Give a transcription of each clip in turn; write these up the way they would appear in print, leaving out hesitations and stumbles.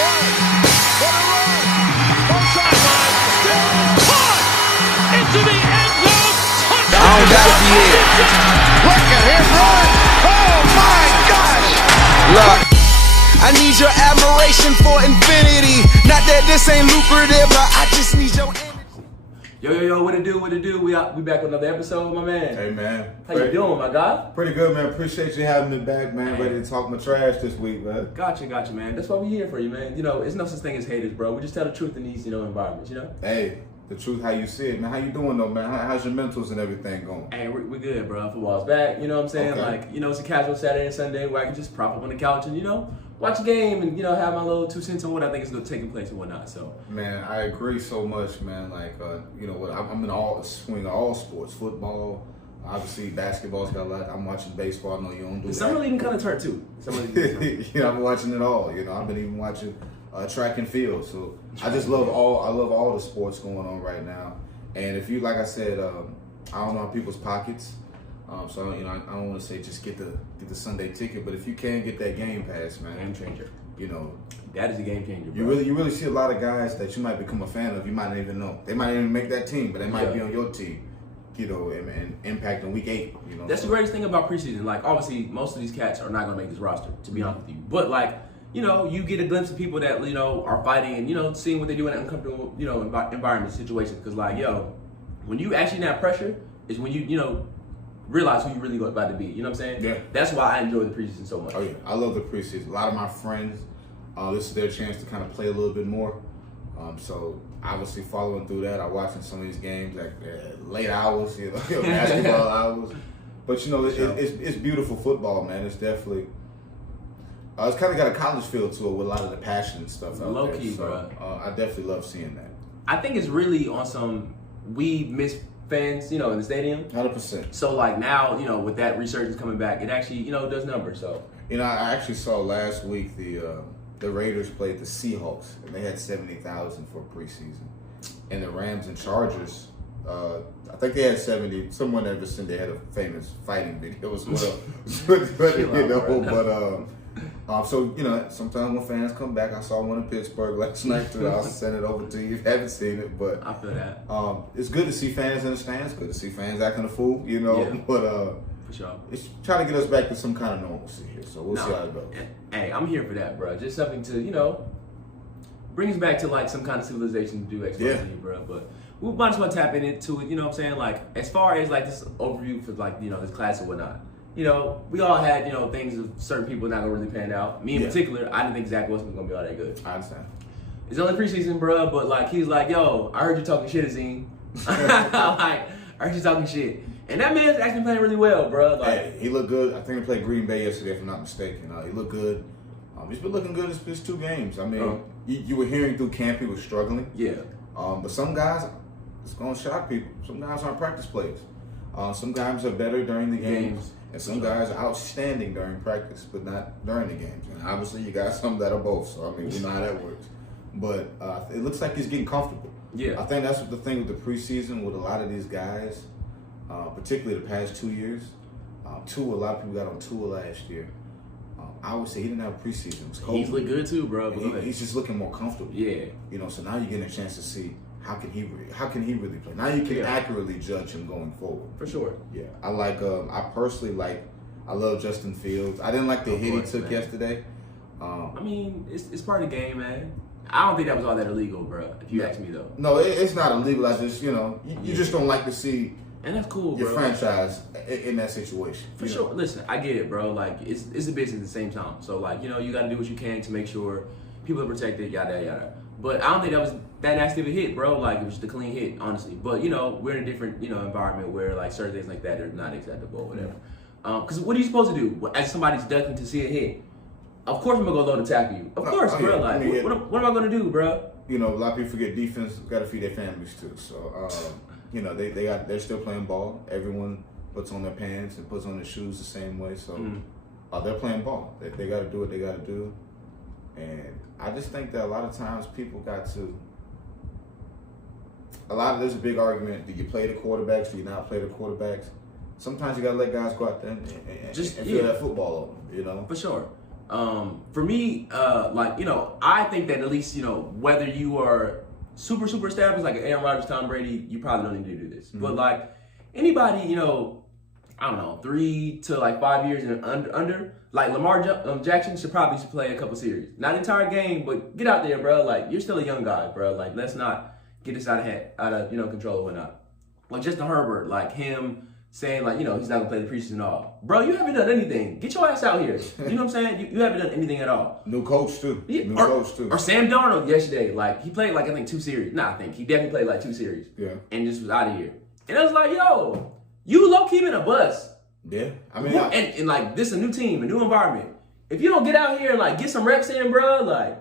play. What a run. Both sidelines. Still caught into the end zone. Touchdown. I don't gotta be here. Look at him run. Oh, my gosh. Look, I need your admiration for infinity. Not that this ain't lucrative, but I just need your energy. Yo, what it do? We back with another episode, my man. Hey, man. How you doing, my guy? Pretty good, man. Appreciate you having me back, man. Ready to talk my trash this week, man. Gotcha, man. That's why we here for you, man. You know, it's no such thing as haters, bro. We just tell the truth in these, environments, Hey, the truth, how you see it, man. How you doing, though, man? How's your mentals and everything going? Hey, we good, bro. Football's back, you know what I'm saying? Okay. Like, it's a casual Saturday and Sunday where I can just prop up on the couch and, watch a game and, have my little 2 cents on what I think is taking place and whatnot, so. Man, I agree so much, man. Like, I'm in all swing of all sports. Football, obviously, basketball's got a lot. I'm watching baseball. I know you don't do The that. summer league kind of turned, too. I've been watching it all. I've been even watching track and field. So I love all the sports going on right now. And if you, like I said, I don't know people's pockets. So I don't want to say just get the Sunday ticket, but if you can get that Game Pass, man, Game changer. That is a game changer, bro. You really see a lot of guys that you might become a fan of. You might not even know. They might even make that team, but they might be on your team. And impacting week 8. That's the greatest thing about preseason. Like, obviously, most of these cats are not gonna make this roster, to be honest with you. But like, you get a glimpse of people that are fighting and seeing what they do in uncomfortable environment situations. Because like, when you actually have pressure, is when you realize who you really about to be. You know what I'm saying? Yeah. That's why I enjoy the preseason so much. Oh yeah, I love the preseason. A lot of my friends, this is their chance to kind of play a little bit more. So obviously following through that, I'm watching some of these games like late hours, basketball hours. But it's beautiful football, man. It's definitely. It's kind of got a college feel to it with a lot of the passion and stuff out Low there. key, so, bro. I definitely love seeing that. I think it's really on some we miss fans, in the stadium. 100%. So like now, with that resurgence coming back, it actually, does numbers. So I actually saw last week the Raiders played the Seahawks and they had 70,000 for preseason, and the Rams and Chargers, I think they had 70. Someone ever said they had a famous fighting video as well. So sometimes when fans come back, I saw one in Pittsburgh last night too. I'll send it over to you if you haven't seen it. But I feel that. It's good to see fans in the stands. Good to see fans acting a fool. Yeah. But for sure. it's trying to get us back to some kind of normalcy here. So we'll see how it goes. Hey, I'm here for that, bro. Just something to bring us back to like some kind of civilization to do XYZ, bro. But we might as well tap into it. You know what I'm saying? Like as far as like this overview for like this class and whatnot. We all had, things of certain people not gonna really pan out. Me in particular, I didn't think Zach Wilson was gonna be all that good. I understand. It's only preseason, bro, but like he's like, yo, I heard you talking shit, Azim. I heard you talking shit. And that man's actually playing really well, bro. Like, Hey, he looked good. I think he played Green Bay yesterday, if I'm not mistaken. He looked good. He's been looking good his 2 games. I mean, you were hearing through camp he was struggling. Yeah. But some guys, it's gonna shock people. Some guys aren't practice players. Some guys are better during the games. And some guys are outstanding during practice, but not during the games. And obviously, you got some that are both. So, we know how that works. But it looks like he's getting comfortable. Yeah. I think that's the thing with the preseason with a lot of these guys, particularly the past 2 years. A lot of people got on Tua last year. I would say he didn't have preseason. It was cold. He's look good too, bro. He's just looking more comfortable. Yeah. So now you're getting a chance to see how can he really play. Now you can accurately judge him going forward. For sure. Yeah, I personally I love Justin Fields. I didn't like the hit he took yesterday. It's part of the game, man. I don't think that was all that illegal, bro. If you ask me though. No, it's not illegal. I just you just don't like to see. And that's cool, your bro. franchise in that situation. For sure. Listen, I get it, bro. Like it's a business at the same time. So like you got to do what you can to make sure people are protected. Yada yada. But I don't think that was that nasty of a hit, bro. Like it was just a clean hit, honestly. But we're in a different environment where like certain things like that are not acceptable or whatever. Because what are you supposed to do as somebody's ducking to see a hit? Of course I'm gonna go low to tackle you. Of course, bro. Like what am I gonna do, bro? A lot of people forget defense got to feed their families too. So they're still playing ball. Everyone puts on their pants and puts on their shoes the same way. So they're playing ball. They got to do what they got to do. And I just think that a lot of times people there's a big argument. Do you play the quarterbacks? Do you not play the quarterbacks? Sometimes you got to let guys go out there and feel that football over, For sure. For me, I think that at least, whether you are super established, like Aaron Rodgers, Tom Brady, you probably don't need to do this. Mm-hmm. But like anybody, I don't know, 3 to 5 years and under, like Lamar Jackson should probably play a couple series. Not the entire game, but get out there, bro. Like, you're still a young guy, bro. Like, let's not get this out of control or whatnot. Like, Justin Herbert, like him saying, like, he's not going to play the preseason at all. Bro, you haven't done anything. Get your ass out here. You know what I'm saying? You haven't done anything at all. New coach, too. Yeah. New coach, too. Or Sam Darnold yesterday. Like, he played, I think 2 series. He definitely played, 2 series. Yeah. And just was out of here. And I was like, yo, you low-key been a bust. Yeah. I mean, and this is a new team, a new environment. If you don't get out here and, get some reps in, bro,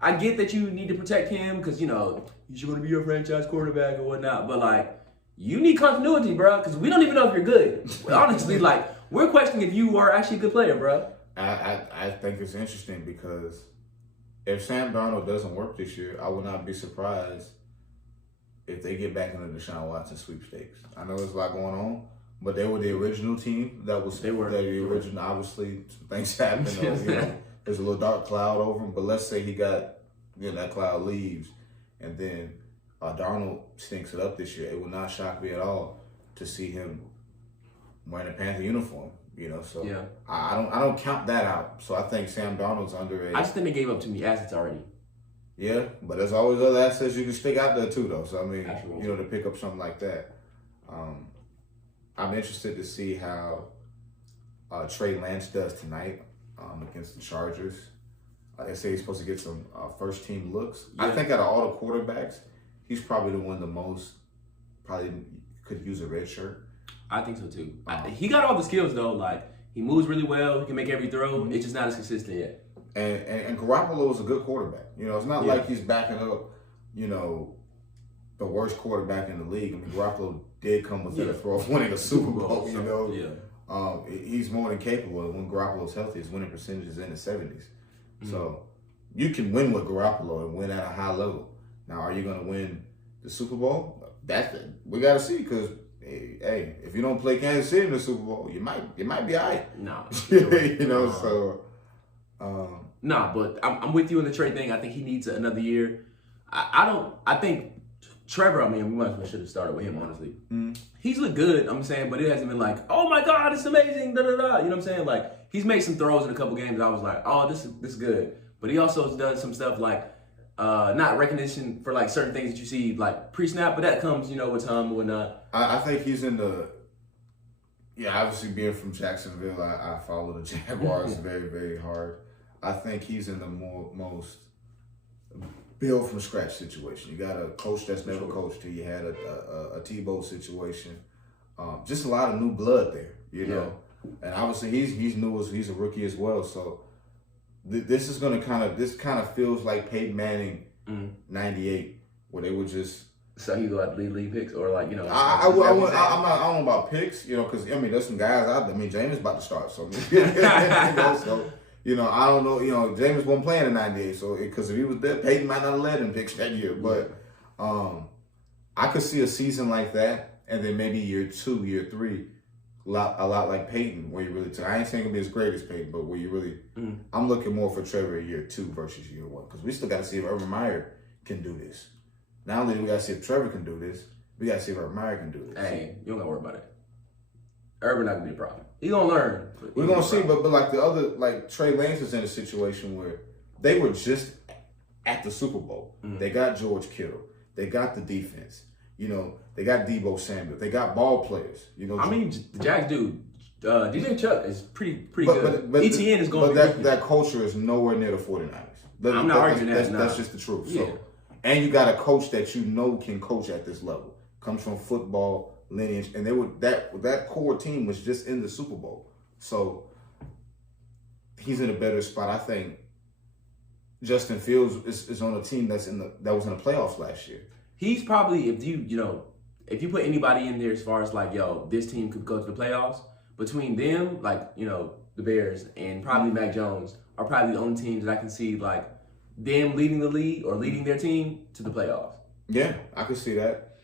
I get that you need to protect him because, he's going to be your franchise quarterback or whatnot. But, you need continuity, bro, because we don't even know if you're good. Honestly, we're questioning if you are actually a good player, bro. I think it's interesting because if Sam Darnold doesn't work this year, I would not be surprised if they get back into the Deshaun Watson sweepstakes. I know there's a lot going on, but they were the original team. The original. Obviously, things happen. There's a little dark cloud over him, but let's say that cloud leaves, and then Darnold stinks it up this year. It will not shock me at all to see him wearing a Panther uniform. So yeah. I don't count that out. So I think Sam Darnold's underrated. I just think they gave up too many assets already. Yeah, but there's always other assets you can stick out there too, though. So I mean, absolutely. To pick up something like that. I'm interested to see how Trey Lance does tonight against the Chargers. They say he's supposed to get some first team looks. Yeah. I think out of all the quarterbacks, he's probably the one the most probably could use a red shirt. I think so too. He got all the skills though. He moves really well. He can make every throw. Mm-hmm. It's just not as consistent yet. And Garoppolo is a good quarterback. It's not like he's backing up, the worst quarterback in the league. I mean, Garoppolo did come within a throw of winning a Super Bowl. He's more than capable. When Garoppolo's healthy, his winning percentage is in the 70s. Mm-hmm. So you can win with Garoppolo and win at a high level. Now, are you going to win the Super Bowl? We got to see because, hey, if you don't play Kansas City in the Super Bowl, you might be all right. No. But I'm with you in the trade thing. I think he needs another year. I think Trevor, we might as well should have started with him, honestly. Mm-hmm. He's looked good, I'm saying, but it hasn't been oh my God, it's amazing, da-da-da. You know what I'm saying? He's made some throws in a couple games. I was like, oh, this is good. But he also has done some stuff not recognition for certain things that you see pre-snap, but that comes, with time and whatnot. I think he's in the obviously being from Jacksonville, I follow the Jaguars very, very hard. I think he's in the most build from scratch situation. You got a coach that's never coached. You had a Tebow situation. Just a lot of new blood there, know. And obviously he's new, he's a rookie as well. So this is going to this kind of feels like Peyton Manning 98, where they were just. So he go out to lead picks or I don't know about picks, because there's some guys out there. James about to start, so I don't know. James wasn't playing in '98, so because if he was there, Peyton might not have led in picks that year. But I could see a season like that, and then maybe year 2, year 3, a lot like Peyton, where you really. I ain't saying it'll be as great as Peyton, but where you really. I'm looking more for Trevor year 2 versus year 1 because we still got to see if Urban Meyer can do this. Not only do we got to see if Trevor can do this, we got to see if Urban Meyer can do this. Hey, you don't got to worry about it. Urban not going to be a problem. He's going to learn. We're going to see, but the other, Trey Lance is in a situation where they were just at the Super Bowl. Mm-hmm. They got George Kittle. They got the defense. They got Deebo Samuel. They got ball players. The Jags dude, DJ Chuck is pretty good. But ETN is going to be that culture is nowhere near the 49ers. I'm not arguing that. That's just the truth. Yeah. So, and you got a coach that can coach at this level. Comes from football lineage, and they were that core team was just in the Super Bowl. So he's in a better spot. I think Justin Fields is on a team that was in the playoffs last year. He's probably if you put anybody in there as far as this team could go to the playoffs, between them, the Bears and probably Mac Jones are probably the only teams that I can see them leading the league or leading their team to the playoffs. Yeah, I could see that.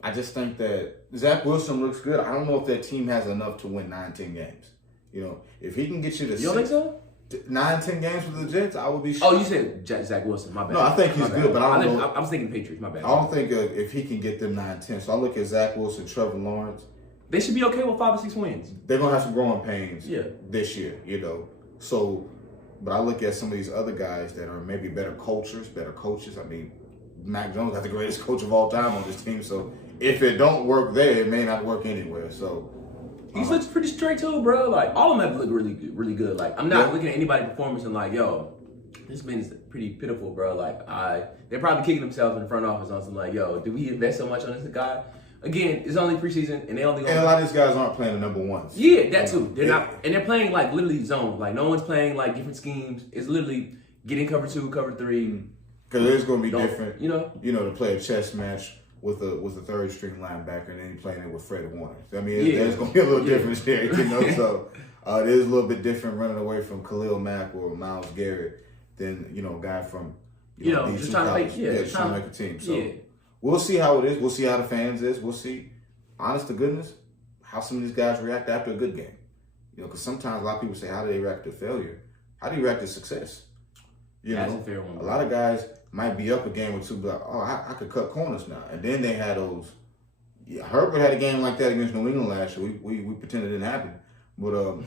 I just think that Zach Wilson looks good. I don't know if that team has enough to win 19 games. You know, if he can get you to You don't think so? 9-10 games with the Jets, I would be. Oh, you said Zach Wilson. My bad. No, I think he's good, but I don't know. I was thinking Patriots. My bad. I don't think if he can get them 9-10. So I look at Zach Wilson, Trevor Lawrence. They should be okay with 5 or 6 wins. They're gonna have some growing pains. Yeah. This year, you know. So, but I look at some of these other guys that are maybe better coaches. I mean, Mac Jones got the greatest coach of all time on this team. So if it don't work there, it may not work anywhere. So. He looks pretty straight too, bro. Like all of them have looked really good. Like I'm not looking at anybody's performance and like, yo, this man's pretty pitiful, bro. Like they're probably kicking themselves in the front office on some like, yo, do we invest so much on this guy? Again, it's only preseason and they only. And a lot of these guys aren't playing the number ones. Yeah, that too. They're not, and they're playing like literally zone. Like no one's playing like different schemes. It's literally getting cover 2, cover 3. Because it is going to be different. You know, to play a chess match with a third string linebacker and then you're playing it with Fred Warner. I mean, there's going to be a little difference there, you know. So it is a little bit different running away from Khalil Mack or Myles Garrett than a guy from just trying to make a team. So we'll see how it is. We'll see how the fans is. We'll see, honest to goodness, how some of these guys react after a good game. Because sometimes a lot of people say, how do they react to failure? How do you react to success? That's a fair one. A lot of guys might be up a game or two, but like, I could cut corners now. And then they had those. Yeah, Herbert had a game like that against New England last year. We pretended it didn't happen, but I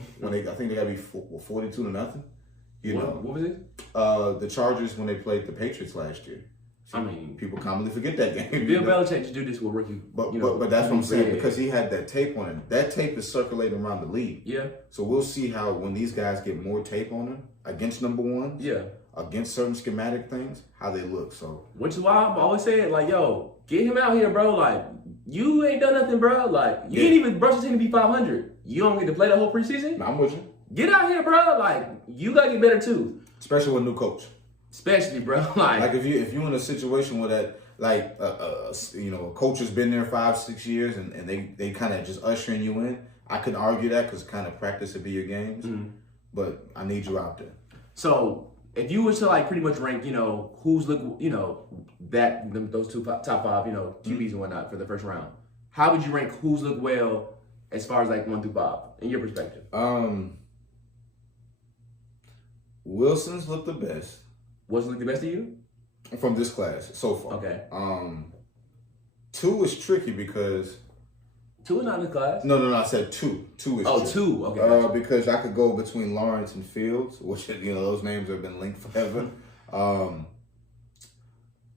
think they got to be 42-0. What was it? The Chargers when they played the Patriots last year. So I mean, people commonly forget that game. Bill Belichick to do this with rookie, but that's what I'm saying because he had that tape on him. That tape is circulating around the league. Yeah. So we'll see how when these guys get more tape on them against number ones. Yeah. Against certain schematic things, how they look. So, which is why I'm always saying, like, yo, get him out here, bro. Like, you ain't done nothing, bro. Like, you ain't even brush his team to be 500. You don't get to play the whole preseason. I'm with you. Get out here, bro. Like, you gotta get better too. Especially with a new coach. Especially, bro. Like if you're in a situation where that, like, a coach has been there 5-6 years and they kind of just ushering you in. I can argue that because kind of practice would be your games, but I need you out there. So. If you were to like pretty much rank, who's those two top 5, QBs and whatnot for the first round, how would you rank who's look well as far as like 1 through 5 in your perspective? Wilson's looked the best. Wilson looked the best to you? From this class so far. Okay. 2 is tricky because 2 is not in the class. No. I said 2. 2 is. Oh, 2. Okay. Because I could go between Lawrence and Fields, which those names have been linked forever. I'm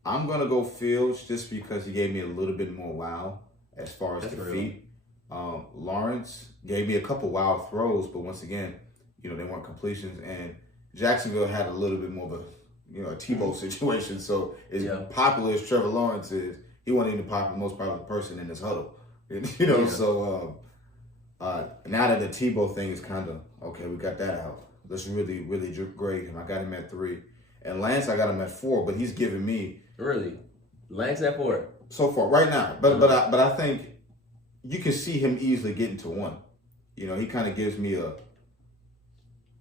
gonna go Fields just because he gave me a little bit more wow as far as the feet. Lawrence gave me a couple wild throws, but once again, they weren't completions. And Jacksonville had a little bit more of a Tebow situation. So as popular as Trevor Lawrence is, he wasn't even the most popular person in this huddle. So now that the Tebow thing is kind of okay, we got that out. Let's really grade him. I got him at 3, and Lance I got him at 4, but he's giving me Lance at 4 so far right now. But I think you can see him easily getting to 1. He kind of gives me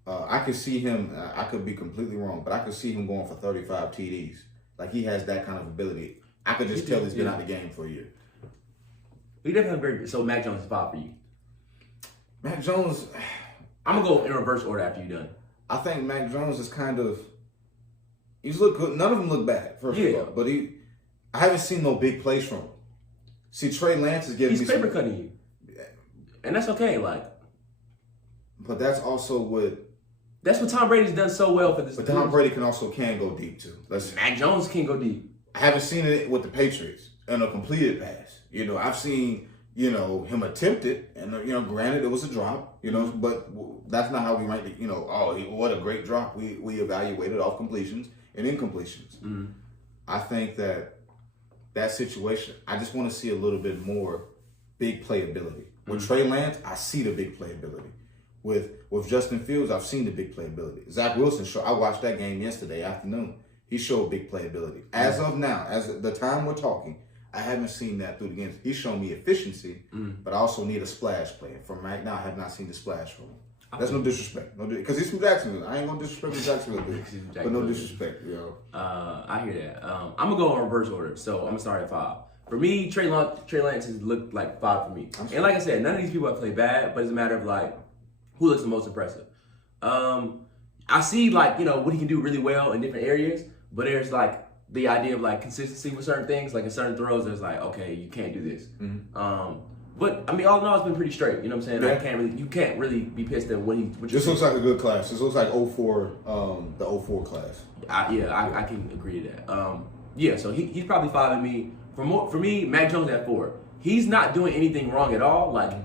I can see him. I could be completely wrong, but I could see him going for 35 TDs. Like he has that kind of ability. I could just tell he's been out of the game for a year. He definitely very good. So Mac Jones is 5 for you. Mac Jones. I'm gonna go in reverse order after you're done. I think Mac Jones is kind of. He's looked good. None of them look bad. First of all, but I haven't seen no big plays from him. See, Trey Lance is getting. He's paper cutting you, and that's okay. Like, but that's also what. That's what Tom Brady's done so well for this. But Tom Brady can go deep too. Mac Jones can go deep. I haven't seen it with the Patriots in a completed pass. I've seen, him attempt it, and, granted it was a drop, but that's not how we rank it. What a great drop. We evaluated off completions and incompletions. Mm-hmm. I think that situation, I just want to see a little bit more big playability. With Trey Lance, I see the big playability. With Justin Fields, I've seen the big playability. Zach Wilson, I watched that game yesterday afternoon. He showed big playability. As of now, as the time we're talking, I haven't seen that through the games. He's shown me efficiency, but I also need a splash play. From right now, I have not seen the splash from him. That's no disrespect. Because he's from Jacksonville. I ain't going to disrespect the Jacksonville. But no disrespect, I hear that. I'm going to go in reverse order. So I'm going to start at 5. For me, Trey Lance has looked like 5 for me. And like I said, none of these people have played bad, but it's a matter of like, Who looks the most impressive? I see like, what he can do really well in different areas, but there's like the idea of like consistency with certain things, like in certain throws, there's like, okay, you can't do this. But I mean, all in all, it's been pretty straight. You know what I'm saying? Yeah. You can't really be pissed at what This looks like a good class. This looks like 04, the 04 class. I can agree to that. So he's probably 5 in me. For me, Mac Jones at 4. He's not doing anything wrong at all. Like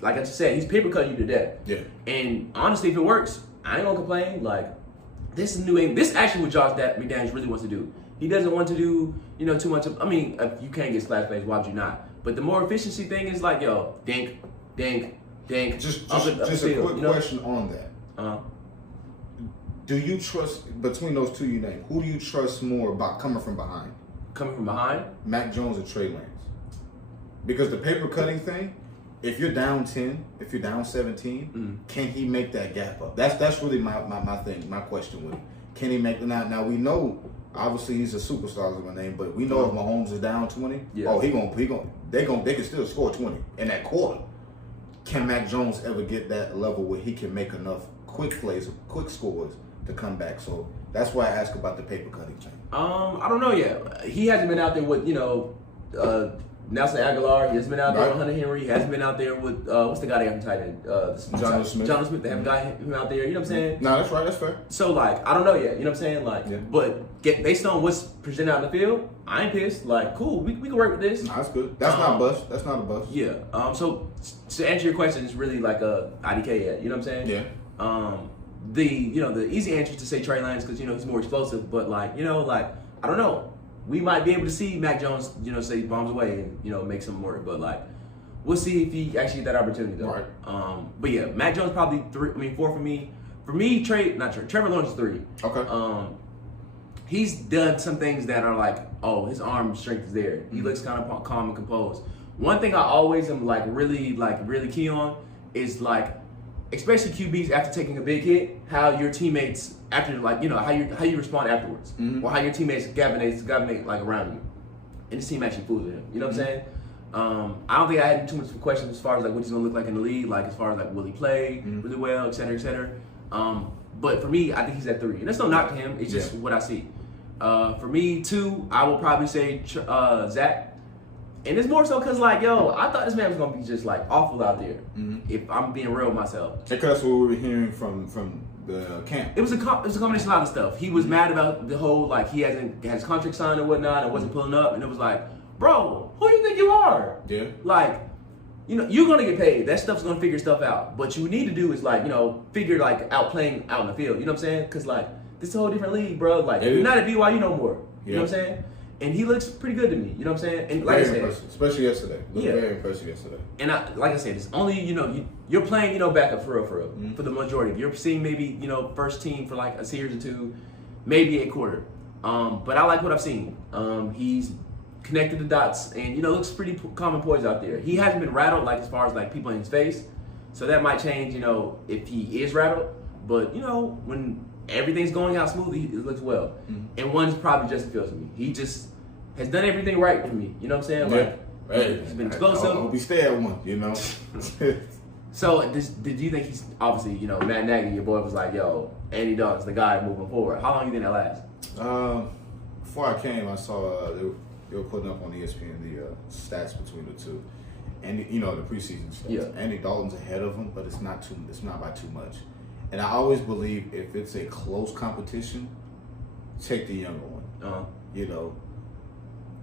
like I just said, he's paper cutting you to death. Yeah. And honestly, if it works, I ain't gonna complain. Like this is New England. This is actually what Josh McDaniels really wants to do. He doesn't want to do too much of. I mean, if you can't get splash plays, why would you not? But the more efficiency thing is like, yo, dink, dink, dink. Just a quick question on that. Do you trust, between those two you named, who do you trust more about coming from behind? Coming from behind? Mac Jones or Trey Lance? Because the paper cutting thing, if you're down 10, if you're down 17, can he make that gap up? That's really my thing, my question with him. Can he make now we know obviously he's a superstar is my name, but we know if Mahomes is down 20, they can still score 20 in that quarter. Can Mac Jones ever get that level where he can make enough quick plays, quick scores to come back? So that's why I ask about the paper cutting thing. I don't know yet. He hasn't been out there with Nelson Aguilar. He hasn't been out there with Hunter Henry. He hasn't been out there with what's the guy they have tight end? Jonathan Smith. Jonathan Smith. They haven't got him out there. You know what I'm saying? No, that's right. That's fair. So like, I don't know yet. You know what I'm saying? Like, but based on what's presented out in the field, I ain't pissed. Like, cool. We can work with this. No, that's good. That's not a bust. That's not a bust. Yeah. So to answer your question, it's really like a IDK yet. You know what I'm saying? Yeah. The easy answer is to say Trey Lance because he's more explosive. But like I don't know. We might be able to see Mac Jones, say bombs away and make something work. But like, we'll see if he actually get that opportunity though. Right. But yeah, Mac Jones probably 4 for me. For me, Trevor Lawrence is 3. Okay. He's done some things that are like, oh, his arm strength is there. He looks kind of calm and composed. One thing I always am really key on is like, especially QBs after taking a big hit, how your teammates after how you respond afterwards, or how your teammates gavinate like around you, and this team actually fools with him. You know what I'm saying? I don't think I had too much questions as far as like what he's gonna look like in the league, like as far as like will he play really well, et cetera, et cetera. But for me, I think he's at 3, and that's no knock to him. It's just what I see. For me, 2, I will probably say Zach. And it's more so because, like, I thought this man was going to be just, like, awful out there, if I'm being real with myself. Because that's what we were hearing from the camp. It was a combination of a lot of stuff. He was mad about the whole, like, he had his contract signed and whatnot and wasn't pulling up. And it was like, bro, who do you think you are? Yeah. Like, you're going to get paid. That stuff's going to figure stuff out. What you need to do is, like, figure, like, out playing out in the field. You know what I'm saying? Because, like, this is a whole different league, bro. Like, you're not at BYU no more. You know what I'm saying? And he looks pretty good to me, you know what I'm saying? And like very I said, impressive, especially yesterday. Very impressive yesterday. And like I said, it's only you're playing backup for real, for the majority. You're seeing maybe first team for like a series or two, maybe a quarter. But I like what I've seen. He's connected the dots, and looks pretty calm and poised out there. He hasn't been rattled like as far as like people in his face, so that might change if he is rattled. But when everything's going out smoothly, it looks well. And one's probably Justin Fields to me. He just has done everything right for me. You know what I'm saying? Like, he's been explosive. I hope he stay at 1, So, did you think he's, obviously, Matt Nagy, your boy, was like, yo, Andy Dalton's the guy moving forward. How long do you think that lasts? Before I came, I saw they were putting up on ESPN the stats between the two. And, the preseason stats. Yeah. Andy Dalton's ahead of him, but it's not by too much. And I always believe if it's a close competition, take the younger one.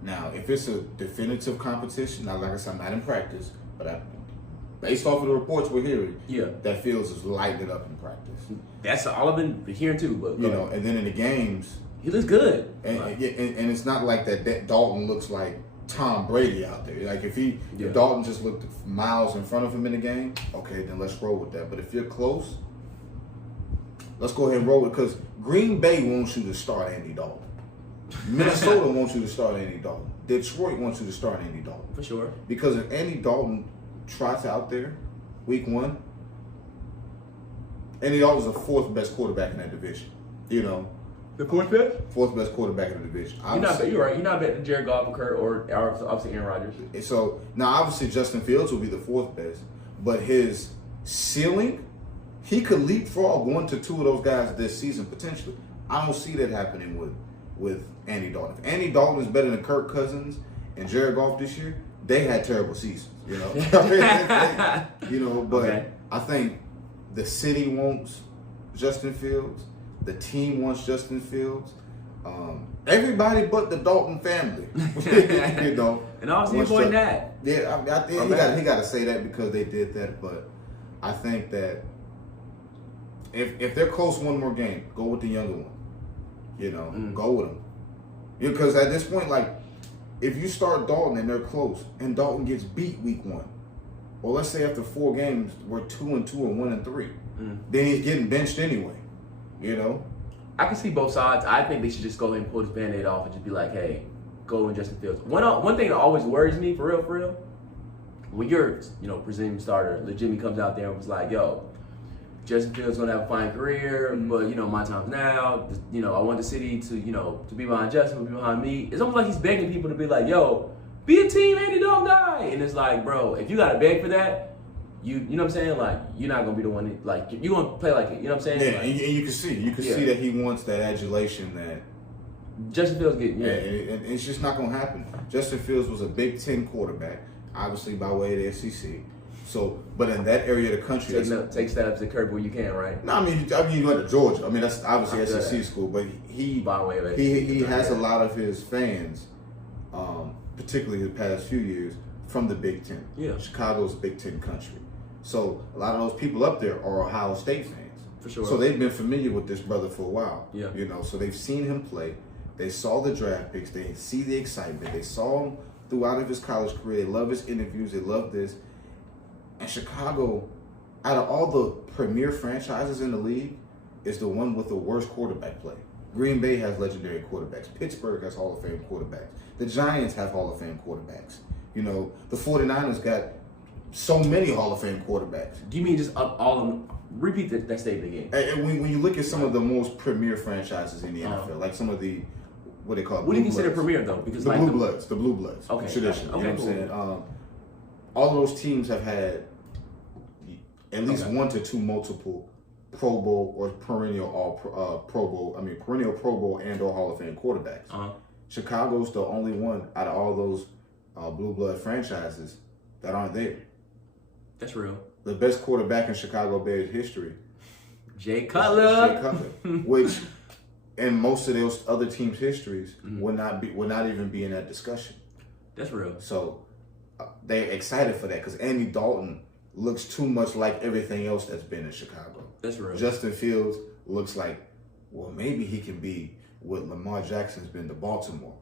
Now, if it's a definitive competition, now like I said, I'm not in practice, but based off of the reports we're hearing, that Fields is lighting it up in practice. That's all I've been hearing too. But and then in the games, he looks good. And it's not like that Dalton looks like Tom Brady out there. Like if Dalton just looked miles in front of him in the game, okay, then let's roll with that. But if you're close, let's go ahead and roll it, because Green Bay wants you to start Andy Dalton. Minnesota wants you to start Andy Dalton. Detroit wants you to start Andy Dalton. For sure. Because if Andy Dalton trots out there week 1, Andy Dalton's the 4th best quarterback in that division. The 4th best? 4th best quarterback in the division. You're right. You're not betting Jared Goff or obviously Aaron Rodgers. So now obviously Justin Fields will be the 4th best, but his ceiling he could leapfrog 1 to 2 of those guys this season potentially. I don't see that happening with Andy Dalton. If Andy Dalton is better than Kirk Cousins and Jared Goff this year, they had terrible seasons, you know. But okay. I think the city wants Justin Fields. The team wants Justin Fields. Everybody but the Dalton family, you know. And also avoid that. Yeah, I think he got to say that because they did that. But I think that if they're close one more game, go with the younger one. You know, go with them. Because at this point, like, if you start Dalton and they're close, and Dalton gets beat week 1, or let's say after 4 games we're 2-2 and 1-3, then he's getting benched anyway. You know. I can see both sides. I think they should just go ahead and pull this Band-Aid off and just be like, hey, go in Justin Fields. One thing that always worries me, for real, when your presumed starter legitimately comes out there and was like, yo, Justin Fields gonna have a fine career, but my time's now. I want the city to be behind Justin, to be behind me. It's almost like he's begging people to be like, yo, be a team, Andy, don't die. And it's like, bro, if you gotta beg for that, you know what I'm saying? Like, you're not gonna be the one. Like, you're gonna play like it. You know what I'm saying? Yeah, like, and you can see that he wants that adulation that Justin Fields getting. Yeah, and it's just not gonna happen. Justin Fields was a Big Ten quarterback, obviously by way of the SEC. So, but in that area of the country, take steps to curb where you can, right? No, I mean you went to Georgia. I mean that's obviously SEC school, but he has a lot of his fans, particularly the past few years, from the Big Ten. Yeah, Chicago's Big Ten country. So a lot of those people up there are Ohio State fans. For sure. So they've been familiar with this brother for a while. Yeah. So they've seen him play. They saw the draft picks. They see the excitement. They saw him throughout his college career. They love his interviews. They love this. And Chicago, out of all the premier franchises in the league, is the one with the worst quarterback play. Green Bay has legendary quarterbacks. Pittsburgh has Hall of Fame quarterbacks. The Giants have Hall of Fame quarterbacks. The 49ers got so many Hall of Fame quarterbacks. Do you mean just all of them? Repeat that statement again. And when you look at some of the most premier franchises in the NFL, like some of the, what they call what do you consider premier, though? Because the Blue Bloods. Okay. Tradition. Okay, you know what I'm saying? All of those teams have had at least 1 to 2 multiple Pro Bowl or perennial Pro Bowl and or Hall of Fame quarterbacks. Chicago's the only one out of all those blue blood franchises that aren't there. That's real. The best quarterback in Chicago Bears history, Jay Cutler, which in most of those other teams' histories would not even be in that discussion. That's real. So they're excited for that because Andy Dalton looks too much like everything else that's been in Chicago. That's real. Justin Fields looks like, well, maybe he can be what Lamar Jackson's been to Baltimore,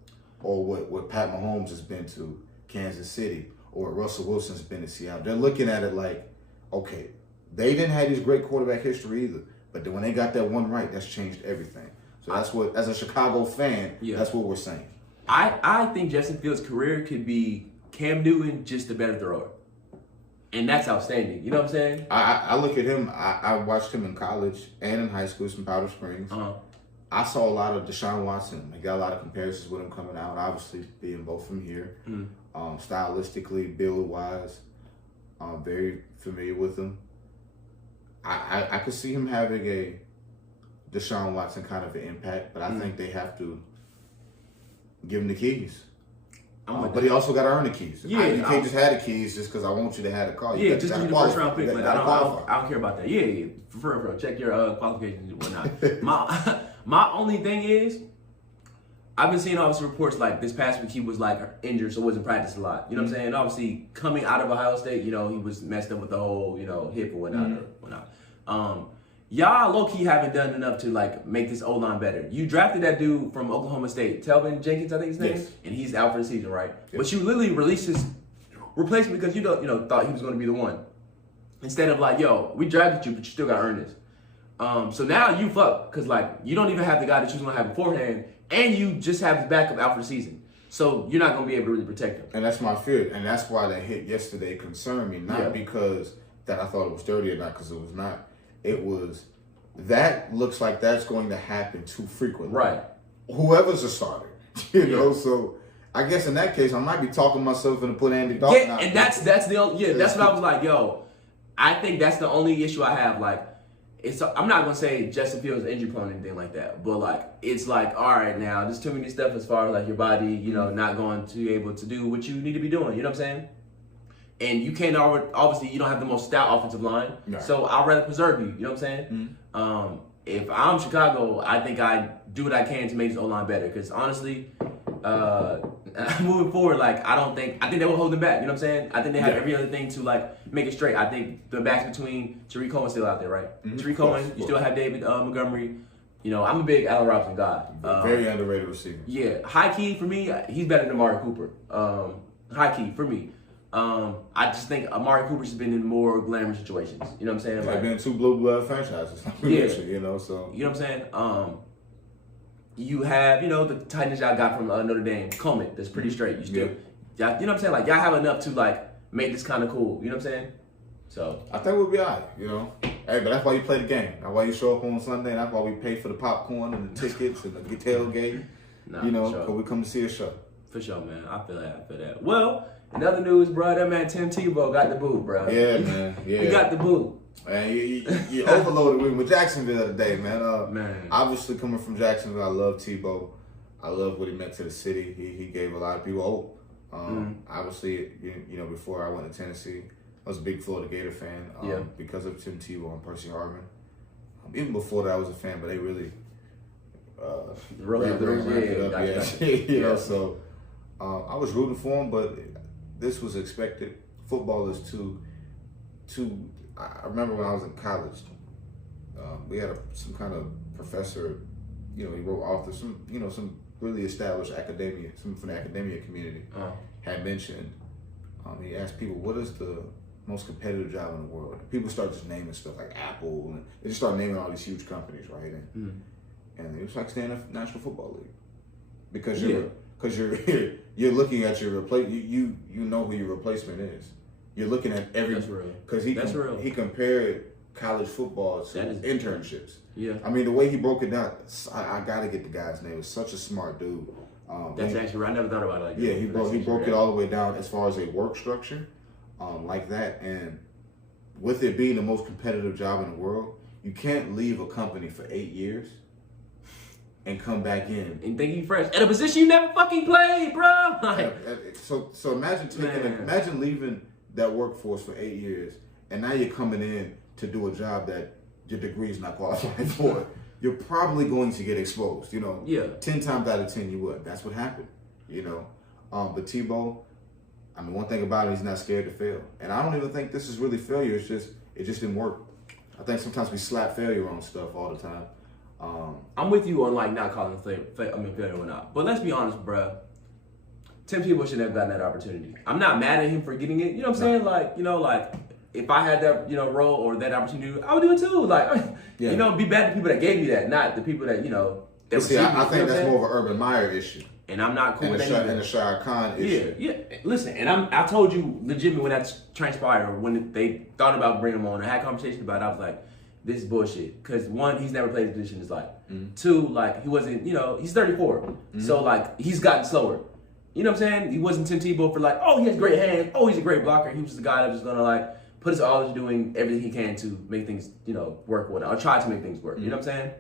or what Pat Mahomes has been to Kansas City, or what Russell Wilson's been to Seattle. They're looking at it like, okay, they didn't have this great quarterback history either, but when they got that one right, that's changed everything. So that's what, as a Chicago fan, that's what we're saying. I think Justin Fields' career could be Cam Newton, just a better thrower. And that's outstanding. You know what I'm saying? I look at him. I watched him in college and in high school, in Powder Springs. I saw a lot of Deshaun Watson. I got a lot of comparisons with him coming out, obviously being both from here. Stylistically, build-wise, very familiar with him. I could see him having a Deshaun Watson kind of an impact, but I think they have to give him the keys. But he also got to earn the keys. Yeah, you can't just have the keys just because I want you to have the car. Yeah, just give you the first round pick. Like, I don't care about that. Yeah. For real. Check your qualifications and whatnot. My only thing is, I've been seeing all these reports like this past week he was like injured, so wasn't practicing a lot. You know what I'm saying? Obviously, coming out of Ohio State, he was messed up with the whole, hip or whatnot. Y'all low-key haven't done enough to like make this O-line better. You drafted that dude from Oklahoma State, Telvin Jenkins, I think his name, and he's out for the season, right? Yes. But you literally released his replacement because you thought he was going to be the one. Instead of like, yo, we drafted you, but you still got to earn this. So now you fuck because like you don't even have the guy that you was going to have beforehand, and you just have his backup out for the season. So you're not going to be able to really protect him. And that's my fear, and that's why that hit yesterday concerned me, not because that I thought it was dirty or not, because it was not. It was, that looks like that's going to happen too frequently. Right. Whoever's a starter, know, so I guess in that case, I might be talking myself into put Andy Dalton out. Yeah, and that's the only, that's what I was like, yo, I think that's the only issue I have. Like, I'm not gonna say Justin Fields injury prone or anything like that, but like it's like, all right, now there's too many stuff as far as like your body, not going to be able to do what you need to be doing. You know what I'm saying? And you can't obviously you don't have the most stout offensive line, so I'd rather preserve you. You know what I'm saying? If I'm Chicago, I think I do what I can to make this O-line better. Because honestly, moving forward, like I think they will hold them back. You know what I'm saying? I think they have every other thing to like make it straight. I think the backs between Tariq Cohen's still out there, right? Tariq Cohen, you still have David Montgomery. I'm a big Allen Robinson guy. Very underrated receiver. Yeah, high key for me, he's better than Amari Cooper. High key for me. I just think Amari Cooper's been in more glamorous situations. You know what I'm saying? They've been 2 blue blood franchises. So. You know what I'm saying? You have, the tight end y'all got from Notre Dame, Coleman, that's pretty straight. You still, you know what I'm saying? Like, y'all have enough to, like, make this kind of cool. You know what I'm saying? So. I think we'll be all right, Hey, but that's why you play the game. That's why you show up on Sunday. And that's why we pay for the popcorn and the tickets and the tailgate. Because we come to see a show. For sure, man. I feel that. Well, in other news, bro, that man Tim Tebow got the boot, bro. Yeah, man. Yeah. He got the boot. Man, you overloaded with Jacksonville the other day, man. Obviously, coming from Jacksonville, I love Tebow. I love what he meant to the city. He gave a lot of people hope. Obviously, before I went to Tennessee, I was a big Florida Gator fan because of Tim Tebow and Percy Harvin. Even before that, I was a fan, but they really ramped it up. So I was rooting for him, but this was expected. Football is too. I remember when I was in college, we had some kind of professor, he wrote authors, some really established academia, some from the academia community, had mentioned, he asked people, what is the most competitive job in the world? People start just naming stuff like Apple, and they just start naming all these huge companies, right? And it was like staying in the National Football League. Because you're looking at your replacement, you know who your replacement is. You're looking at every, because he compared college football to internships. Yeah, I mean the way he broke it down, I gotta get the guy's name. He's such a smart dude. That's actually right. I never thought about it like that. Yeah, he broke it all the way down as far as a work structure, like that. And with it being the most competitive job in the world, you can't leave a company for 8 years and come back in and think you fresh at a position you never fucking played, bro. So imagine imagine leaving that workforce for 8 years, and now you're coming in to do a job that your degree's not qualified for. You're probably going to get exposed, 10 times out of 10 you would. That's what happened, But Tebow, I mean, one thing about it, he's not scared to fail. And I don't even think this is really failure. It just didn't work. I think sometimes we slap failure on stuff all the time. I'm with you on, like, not calling failure or not. But let's be honest, bruh. Tim Tebow should have gotten that opportunity. I'm not mad at him for getting it. You know what I'm saying? Like, if I had that, role or that opportunity, I would do it too. Like, be bad to people that gave you that, not the people that, that see, I think that's more of an Urban Meyer issue. And I'm not cool with that. And the Shire Khan issue. Yeah. Listen, and I told you legitimately when that transpired, when they thought about bringing him on, I had a conversation about it, I was like, this is bullshit. Because one, he's never played the position in his life. Two, like, he wasn't, he's 34. So, like, he's gotten slower. You know what I'm saying? He wasn't Tim Tebow for like, oh, he has great hands. Oh, he's a great blocker. He was the guy that was going to like put his all into doing everything he can to make things, work or try to make things work. You know what I'm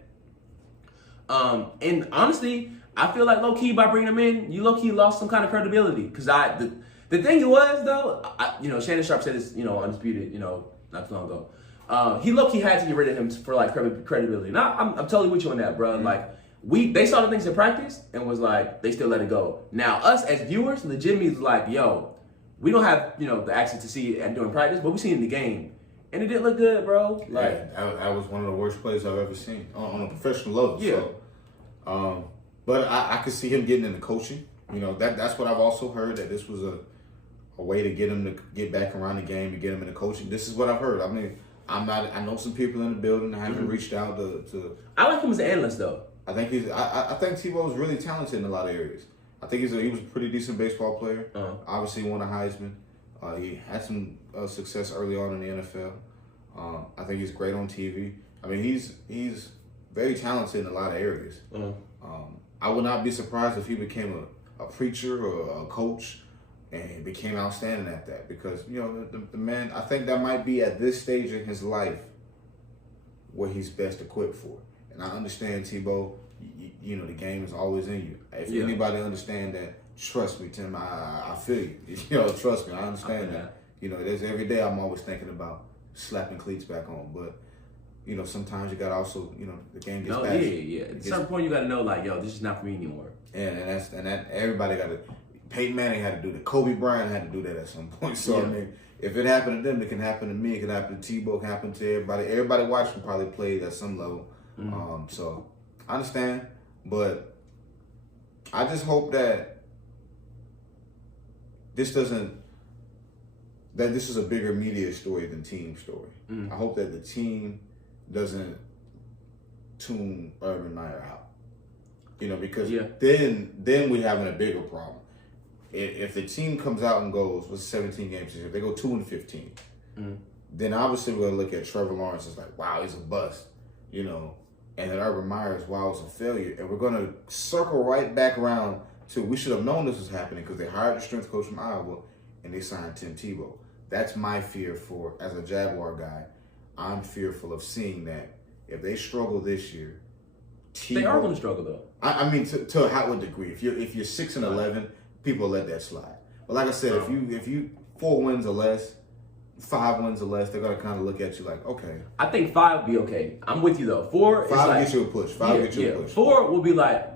saying? And honestly, I feel like low-key by bringing him in, you low-key lost some kind of credibility. Because the thing was, though, Shannon Sharp said this, Undisputed, not too long ago. He low-key had to get rid of him for like credibility. Now, I'm totally with you on that, bro. Like, they saw the things in practice and was like, they still let it go. Now, us as viewers, legitimately is like, yo, we don't have, the access to see it during practice, but we seen it in the game. And it didn't look good, bro. Like, that was one of the worst plays I've ever seen on a professional level. Yeah. So, but I could see him getting into coaching. That's what I've also heard, that this was a way to get him to get back around the game, to get him into coaching. This is what I've heard. I mean, I know some people in the building. I haven't reached out to. I like him as an analyst, though. I think I think Tebow was really talented in a lot of areas. I think he was a pretty decent baseball player. Obviously, he won a Heisman. He had some success early on in the NFL. I think he's great on TV. I mean, he's very talented in a lot of areas. I would not be surprised if he became a preacher or a coach and became outstanding at that, because the man. I think that might be at this stage in his life what he's best equipped for. And I understand, Tebow, you know, the game is always in you. If anybody understand that, trust me, Tim, I feel you. You know, trust me, I understand that. You know, there's every day I'm always thinking about slapping cleats back on. But, you know, sometimes you got to also, you know, the game gets bad. Yeah. At a certain point, you got to know, like, yo, this is not for me anymore. And that everybody got to. Peyton Manning had to do that. Kobe Bryant had to do that at some point. So, I mean, if it happened to them, it can happen to me. It can happen to Tebow. It can happen to everybody. Everybody watching probably played at some level. So, I understand. But I just hope that this is a bigger media story than team story. I hope that the team doesn't tune Urban Meyer out. You know, because then we're having a bigger problem. If the team comes out and goes, what's 17 games this year? If they go 2-15, then obviously we're going to look at Trevor Lawrence as like, wow, he's a bust, you know, and then Urban Meyer is, wow, it's a failure. And we're going to circle right back around to we should have known this was happening because they hired the strength coach from Iowa and they signed Tim Tebow. That's my fear for, as a Jaguar guy, I'm fearful of seeing that if they struggle this year, Tebow, they are going to struggle though. I mean, to how a degree. If you're 6-11, people let that slide. But like I said, if you 4 wins or less, 5 wins or less, they're gonna kind of look at you like, okay. I think 5 would be okay. I'm with you though. 4 5 gets you a push. 5 gets you a push. 4 will be like,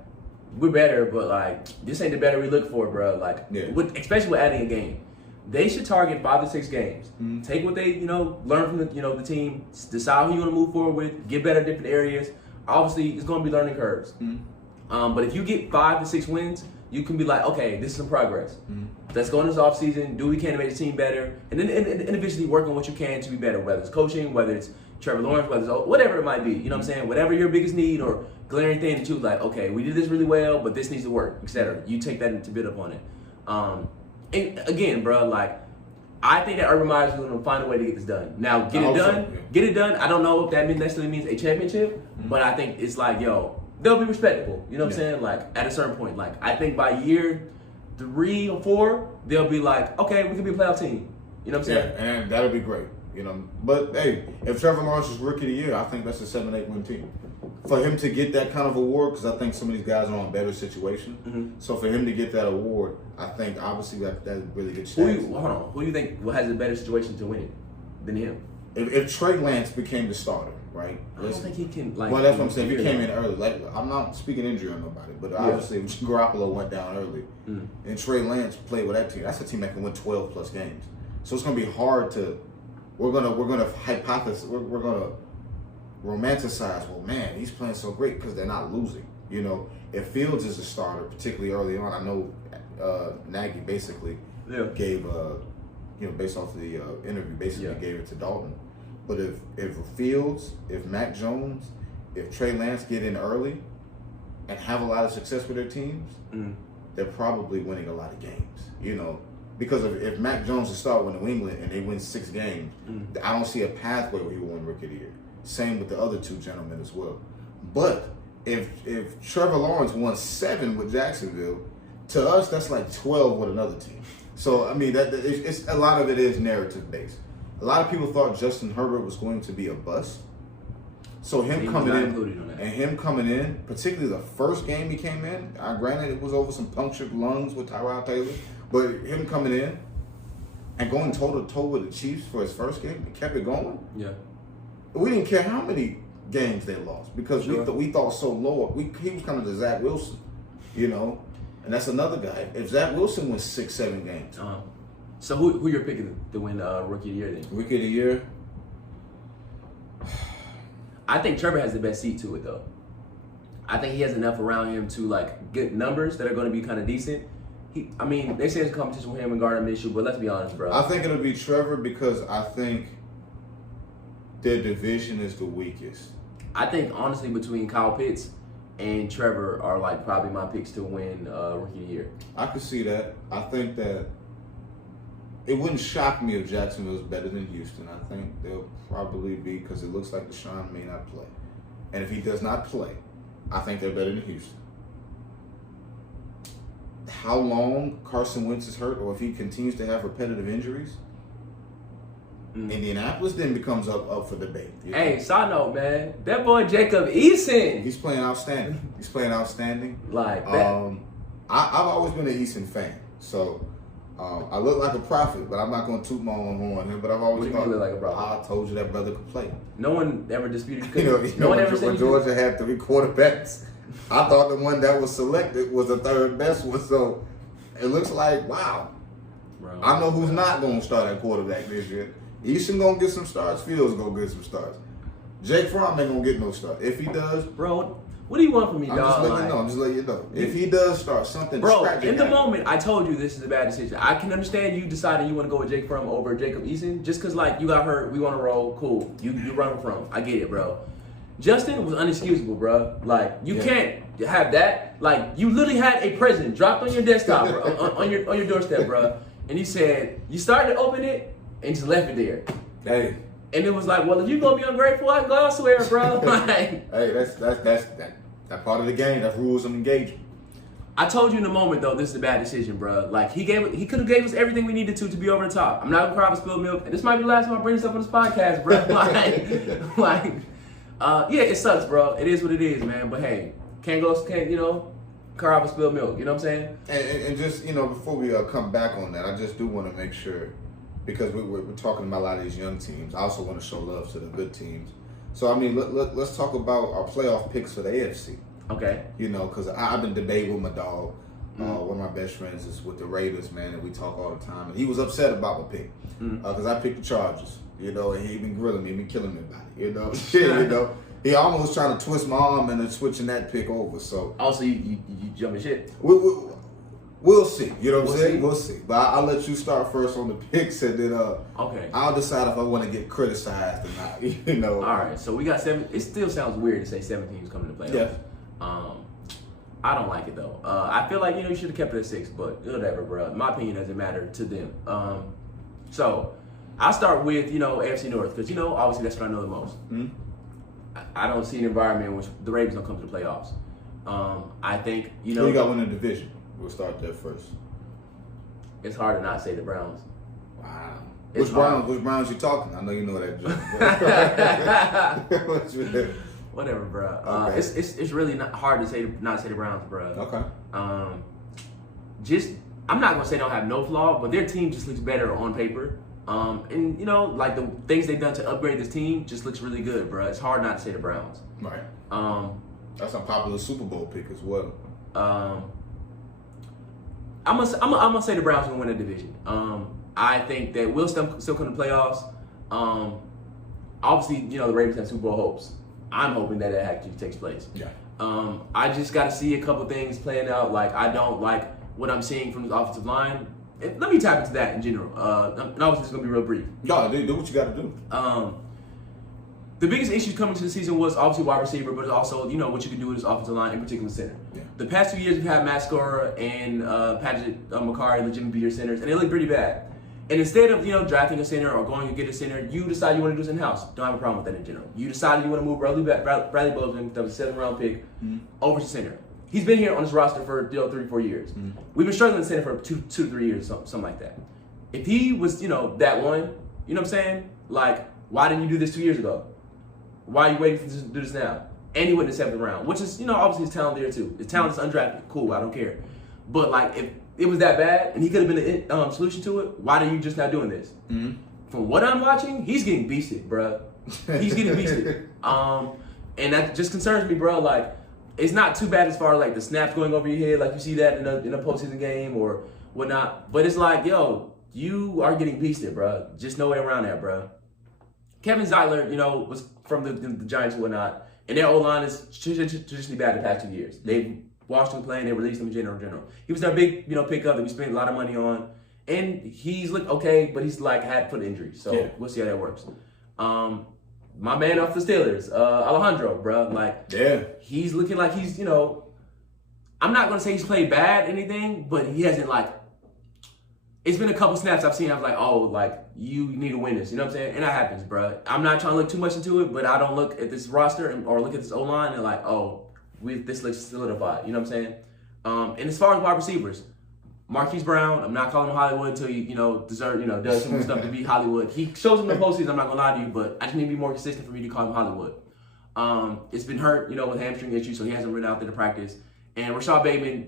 we're better, but like this ain't the better we look for, bro. Like, especially with adding a game. They should target 5 to 6 games. Take what they, learn from the team, decide who you want to move forward with, get better in different areas. Obviously, it's going to be learning curves. But if you get 5 to 6 wins, you can be like, okay, this is some progress. Let's go in this offseason, do what we can to make the team better, and then individually work on what you can to be better, whether it's coaching, whether it's Trevor Lawrence, whether it's whatever it might be. You know what I'm saying? Whatever your biggest need or glaring thing that you like, okay, we did this really well, but this needs to work, etc. You take that to bid up on it. And again, bro, like, I think that Urban Meyer's going to find a way to get this done. Now, get it done. I don't know if that necessarily means a championship, but I think it's like, yo, they'll be respectable. You know what I'm saying? Like, at a certain point. Like, I think by year 3 or 4, they'll be like, okay, we can be a playoff team. You know what I'm saying? Yeah, and that'll be great. But hey, if Trevor Lawrence is rookie of the year, I think that's a 7-8 win team. For him to get that kind of award, because I think some of these guys are in a better situation. So for him to get that award, I think obviously that's a really good chance. Who do you think has a better situation to win it than him? If Trey Lance became the starter, right? I don't think he can. Well, that's what I'm saying. If he came in early, like, I'm not speaking injury on nobody, but obviously if Garoppolo went down early, and Trey Lance played with that team, that's a team that can win 12 plus games. So it's gonna be hard to. We're gonna hypothesize. We're gonna romanticize. Well, man, he's playing so great because they're not losing. If Fields is a starter, particularly early on, I know Nagy basically gave based off of the interview, basically gave it to Dalton. But if Fields, if Mac Jones, if Trey Lance get in early and have a lot of success with their teams, they're probably winning a lot of games. Because if Mac Jones is start with New England and they win 6 games, I don't see a pathway where he will win Rookie of the Year. Same with the other 2 gentlemen as well. But if Trevor Lawrence won 7 with Jacksonville, to us that's like 12 with another team. So I mean it's a lot of it is narrative based. A lot of people thought Justin Herbert was going to be a bust. So him coming in, particularly the first game he came in, granted it was over some punctured lungs with Tyrod Taylor, but him coming in and going toe-to-toe with the Chiefs for his first game and kept it going. Yeah. We didn't care how many games they lost because we thought so low. He was kind of the Zach Wilson, and that's another guy. If Zach Wilson wins 6-7 games. So who you're picking to win Rookie of the Year then? Rookie of the Year? I think Trevor has the best seat to it though. I think he has enough around him to like get numbers that are going to be kind of decent. They say it's a competition with him and Gardner Minshew, but let's be honest, bro. I think it'll be Trevor because I think their division is the weakest. I think honestly between Kyle Pitts and Trevor are like probably my picks to win Rookie of the Year. I could see that. I think that it wouldn't shock me if Jacksonville's better than Houston. I think they'll probably be because it looks like Deshaun may not play. And if he does not play, I think they're better than Houston. How long Carson Wentz is hurt or if he continues to have repetitive injuries, Indianapolis then becomes up for debate. Hey, side note, man, that boy Jacob Eason. He's playing outstanding. Like that. I've always been an Eason fan, so I look like a prophet, but I'm not going to toot my own horn here. But I've always thought, look like a prophet? I told you that brother could play. No one ever disputed you could. No one ever said when Georgia had 3 quarterbacks. I thought the one that was selected was the third best one. So it looks like, wow. Bro. I know who's not going to start at quarterback this year. Eason going to get some starts. Fields going to get some starts. Jake Fromm ain't going to get no start. If he does, bro, what do you want from me, dog? I'm just letting you know. If he does start something, bro, in the moment, I told you this is a bad decision. I can understand you deciding you want to go with Jake Fromm over Jacob Eason, just because like you got hurt, we want to roll, cool. You run Fromm, I get it, bro. Justin was unexcusable, bro. Like you can't have that. Like you literally had a present dropped on your desktop, bro, on your doorstep, bro, and he said you started to open it and just left it there. Hey. And it was like, well, if you gonna be ungrateful, I can go elsewhere, bro. Like, hey, that's part of the game. That's rules of engagement. I told you in the moment though, this is a bad decision, bro. Like he could have gave us everything we needed to be over the top. I'm not gonna cry for spilled milk, and this might be the last time I bring this up on this podcast, bro. Yeah, it sucks, bro. It is what it is, man. But hey, can't cry for spilled milk. You know what I'm saying? And just before we come back on that, I just do want to make sure. Because we're talking about a lot of these young teams. I also want to show love to the good teams. So, I mean, let's talk about our playoff picks for the AFC. Okay. Because I've been debating with my dog. One of my best friends is with the Raiders, man, and we talk all the time. And he was upset about my pick because I picked the Chargers, and he been grilling me, killing me about it, He almost trying to twist my arm into switching that pick over. So also, you jumping shit. We'll see. You know what I'm saying? We'll see. But I'll let you start first on the picks, and then okay. I'll decide if I want to get criticized or not. All right. So we got 7. It still sounds weird to say 7 teams coming to playoffs. Yeah. I don't like it though. I feel like you should have kept it at 6, but whatever, bro. My opinion doesn't matter to them. So I'll start with AFC North because obviously that's what I know the most. Mm-hmm. I don't see an environment in which the Ravens don't come to the playoffs. I think Who you got winning the division? We'll start there first. It's hard to not say the Browns. Wow. Which Browns you talking? I know you know that joke. Whatever, bro. Okay. It's really not hard to not say the Browns, bro. Okay. I'm not gonna say they don't have no flaw, but their team just looks better on paper. And like the things they've done to upgrade this team just looks really good, bro. It's hard not to say the Browns. Right. That's a popular Super Bowl pick as well. I'm gonna say the Browns will win the division. I think that we'll still come to playoffs. Obviously, the Ravens have Super Bowl hopes. I'm hoping that actually takes place. Yeah. I just got to see a couple things playing out. Like I don't like what I'm seeing from the offensive line. And let me tap into that in general. And obviously, it's gonna be real brief. No, do what you got to do. The biggest issue coming to the season was obviously wide receiver, but also what you can do with this offensive line, in particular center. Yeah. The past 2 years we've had Mascara and Patrick McCarry legitimate be your centers, and they look pretty bad. And instead of drafting a center or going to get a center, you decide you want to do this in house. Don't have a problem with that in general. You decided you want to move Bradley Bozeman, that was a 7th-round pick, over to center. He's been here on this roster for 3-4 years. We've been struggling to center for 2 to 3 years, something like that. If he was that one, you know what I'm saying? Like, why didn't you do this 2 years ago? Why are you waiting to do this now? And he went in the 7th round, which is, obviously his talent there too. His talent is undrafted. Cool, I don't care. But, like, if it was that bad and he could have been the solution to it, why are you just not doing this? Mm-hmm. From what I'm watching, he's getting beasted, bro. He's getting beasted. And that just concerns me, bro. Like, it's not too bad as far as, like, the snaps going over your head, like you see that in a postseason game or whatnot. But it's like, yo, you are getting beasted, bro. Just no way around that, bro. Kevin Zeitler, was from the Giants and whatnot, and their O-line is traditionally bad the past 2 years. They watched him play and they released him in general. He was their big, pickup that we spent a lot of money on, and he's looked okay, but he's had foot injury, so We'll see how that works. My man off the Steelers, Alejandro, bro, he's looking like he's, I'm not gonna say he's played bad or anything, but he hasn't it's been a couple snaps I've seen. I was like, oh, you need to win this. You know what I'm saying? And that happens, bro. I'm not trying to look too much into it, but I don't look at this roster or look at this O-line and this looks solidified. You know what I'm saying? And as far as wide receivers, Marquis Brown, I'm not calling him Hollywood until he, does some stuff to be Hollywood. He shows him the postseason, I'm not gonna lie to you, but I just need to be more consistent for me to call him Hollywood. It's been hurt, with hamstring issues, so he hasn't been out there to practice. And Rashad Bateman,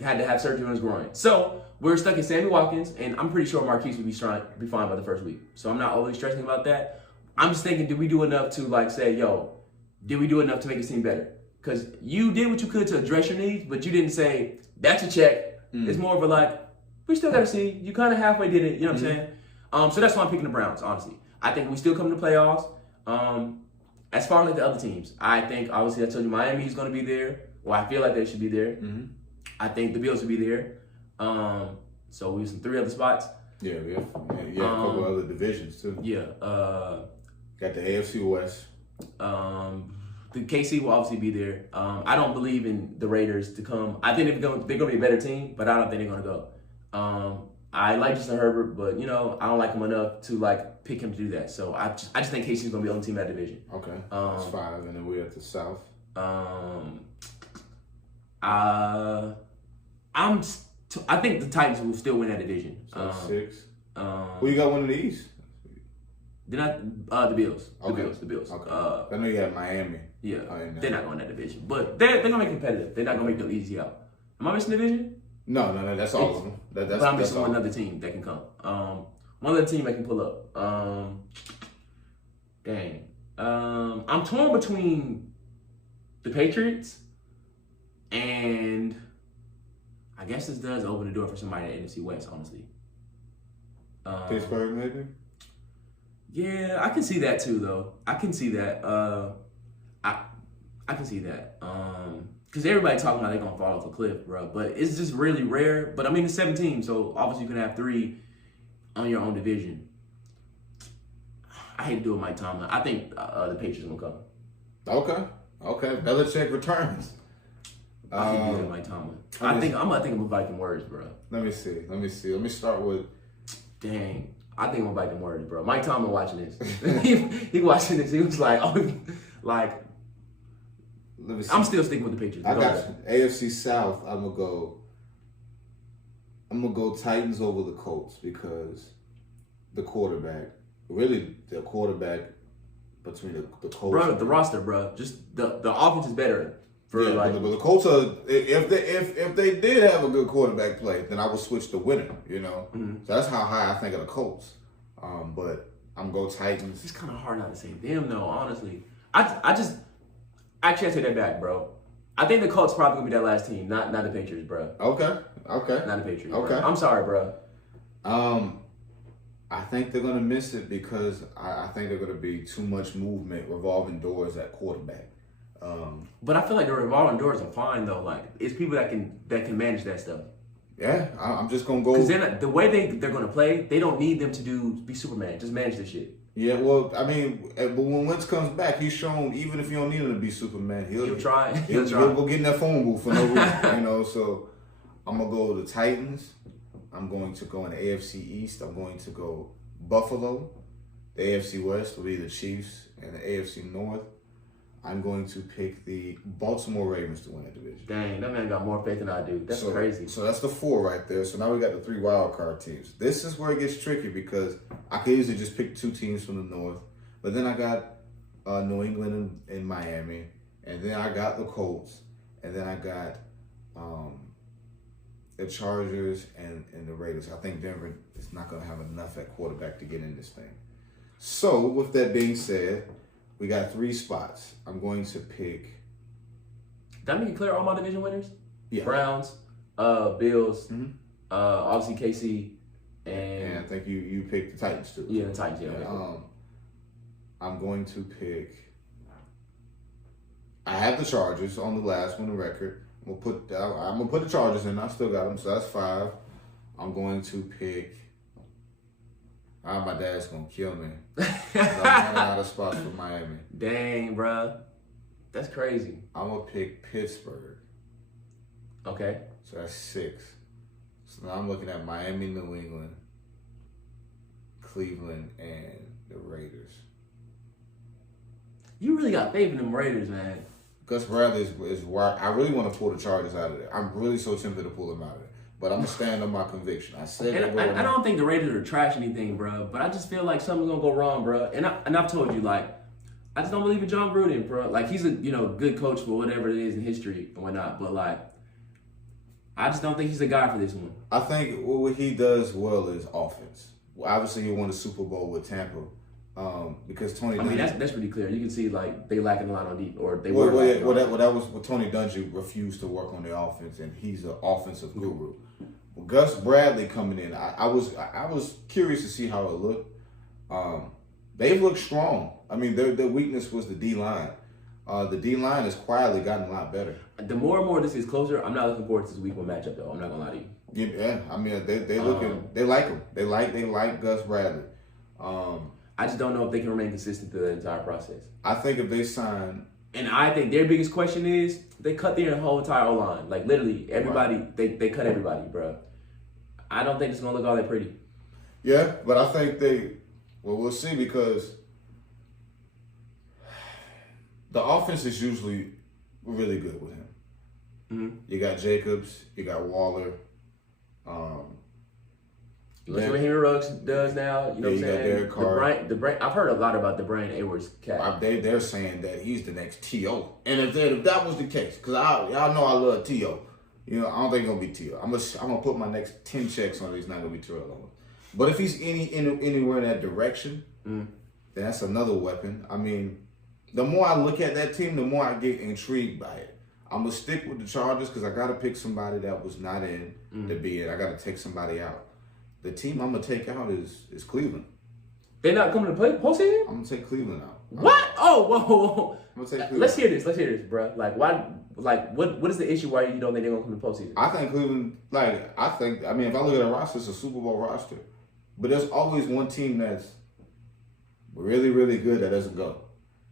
had to have surgery on his groin. So we're stuck in Sammy Watkins, and I'm pretty sure Marquise will be fine by the first week. So I'm not overly stressing about that. I'm just thinking, did we do enough to say, did we do enough to make this team better? Because you did what you could to address your needs, but you didn't say, that's a check. It's more of a we still got to see. You kind of halfway did it, you know what I'm saying? So that's why I'm picking the Browns, honestly. I think we still come to the playoffs. As far as the other teams, I think, obviously, I told you Miami is going to be there. Well, I feel like they should be there. Mm-hmm. I think the Bills will be there. So we have some 3 other spots. Yeah, a couple other divisions, too. Yeah. Got the AFC West. The KC will obviously be there. I don't believe in the Raiders to come. I think they're going to be a better team, but I don't think they're going to go. I like Justin Herbert, but, I don't like him enough to, pick him to do that. So I just think KC's going to be the only team in that division. Okay. That's 5, and then we're at the South. I think the Titans will still win that division. So 6. Who you got winning the East? They're not the Bills. The Bills. Okay. I know you have Miami. Yeah, they're not going that division, but they're going to make it competitive. They're not going to make them easy out. Am I missing a division? No, that's all of them. But I'm missing one other team that can come. One other team I can pull up. Dang. I'm torn between the Patriots and I guess this does open the door for somebody in the NFC West, honestly. Pittsburgh, maybe? Yeah, I can see that too, though. I can see that. I can see that. Because everybody talking about they're going to fall off a cliff, bro. But it's just really rare. But, I mean, it's 7 teams, so obviously you can have 3 on your own division. I hate to do it, Mike Tomlin. I think the Patriots going to come. Okay. Belichick returns. I hate to do it, Mike Tomlin. I'm going to think of Viking words, bro. Let me see. Let me start with... Dang. I think I'm going to Viking words, bro. Mike Tomlin watching this. he watching this. He was like, let me see. I'm still sticking with the Patriots. I got you. AFC South, I'm gonna go Titans over the Colts because the quarterback between the Colts. Bro, the roster, bro. Just the offense is better. But the Colts are if they did have a good quarterback play, then I would switch the winner. Mm-hmm. So that's how high I think of the Colts. But I'm gonna go Titans. It's kind of hard not to say them though. Honestly, I take that back, bro. I think the Colts probably gonna be that last team, not the Patriots, bro. Okay. Not the Patriots. Okay. Bro. I'm sorry, bro. I think they're gonna miss it because I think they're gonna be too much movement, revolving doors at quarterback. But I feel like the revolving doors are fine though. It's people that can manage that stuff. Yeah, I'm just gonna go because the way they're gonna play, they don't need them to be Superman. Just manage this shit. Yeah, well, I mean, but when Wentz comes back, he's shown even if you don't need him to be Superman, he'll try. He'll go get in that phone booth for no reason, So I'm gonna go the Titans. I'm going to go in the AFC East. I'm going to go Buffalo. The AFC West will be the Chiefs, and the AFC North, I'm going to pick the Baltimore Ravens to win that division. Dang, that man got more faith than I do. That's crazy. So that's the 4 right there. So now we got the 3 wild card teams. This is where it gets tricky because I could easily just pick 2 teams from the North, but then I got New England and Miami, and then I got the Colts, and then I got the Chargers and the Raiders. I think Denver is not going to have enough at quarterback to get in this thing. So with that being said, we got 3 spots. I'm going to pick. Did I make it clear all my division winners? Yeah. Browns, Bills, obviously KC, and I think you picked the Titans too. Yeah, the Titans. Yeah. I'm going to pick. I have the Chargers on the last one, the record. I'm gonna put the Chargers in. I still got them, so that's 5. I'm going to pick. My dad's gonna kill me. I'm running out of spots for Miami. Dang, bro, that's crazy. I'm gonna pick Pittsburgh. Okay. So that's 6. So now I'm looking at Miami, New England, Cleveland, and the Raiders. You really got faith in them Raiders, man. Gus Bradley is why I really want to pull the Chargers out of there. I'm really so tempted to pull them out of there. But I'm gonna stand on my conviction. I said And I don't think the Raiders are trash anything, bro. But I just feel like something's gonna go wrong, bro. And I've told you, like, I just don't believe in John Gruden, bro. Like, he's a good coach for whatever it is in history and whatnot. But like, I just don't think he's the guy for this one. I think what he does well is offense. Obviously, he won the Super Bowl with Tampa because Tony. I mean, that's pretty clear. You can see like they lacking a lot on deep, or they well, were. That was what Tony Dungy refused to work on the offense, and he's an offensive guru. Well, Gus Bradley coming in, I was curious to see how it looked. They look strong. I mean, their weakness was the D line. The D line has quietly gotten a lot better. The more and more this is closer, I'm not looking forward to this week 1 matchup though. I'm not gonna lie to you. Yeah, I mean they like him. They like Gus Bradley. I just don't know if they can remain consistent through the entire process. I think if they sign, and I think their biggest question is they cut their whole entire O line. Like literally everybody, right. they cut everybody, bro. I don't think it's gonna look all that pretty. Yeah, but I think we'll see because the offense is usually really good with him. Mm-hmm. You got Jacobs, you got Waller. Look at what Henry Ruggs does now. You know what I'm saying? Got Derek Carr. I've heard a lot about the Brian Edwards cat. They're saying that he's the next T.O. And if that was the case, because y'all know I love T.O. You know, I don't think it's gonna be T.O. I'm gonna put my next 10 checks on it. He's not gonna be Terrell Owens. But if he's anywhere in that direction, then that's another weapon. I mean, the more I look at that team, the more I get intrigued by it. I'm gonna stick with the Chargers because I gotta pick somebody that was not in to be in. I gotta take somebody out. The team I'm gonna take out is Cleveland. They're not coming to play postseason? I'm gonna take Cleveland out. What? Oh, whoa. I'm gonna take Cleveland. Let's hear this, bro. Like, why? Like, what is the issue why you don't think they're gonna come to postseason? I think Cleveland. If I look at the roster, it's a Super Bowl roster, but there's always one team that's really, really good that doesn't go.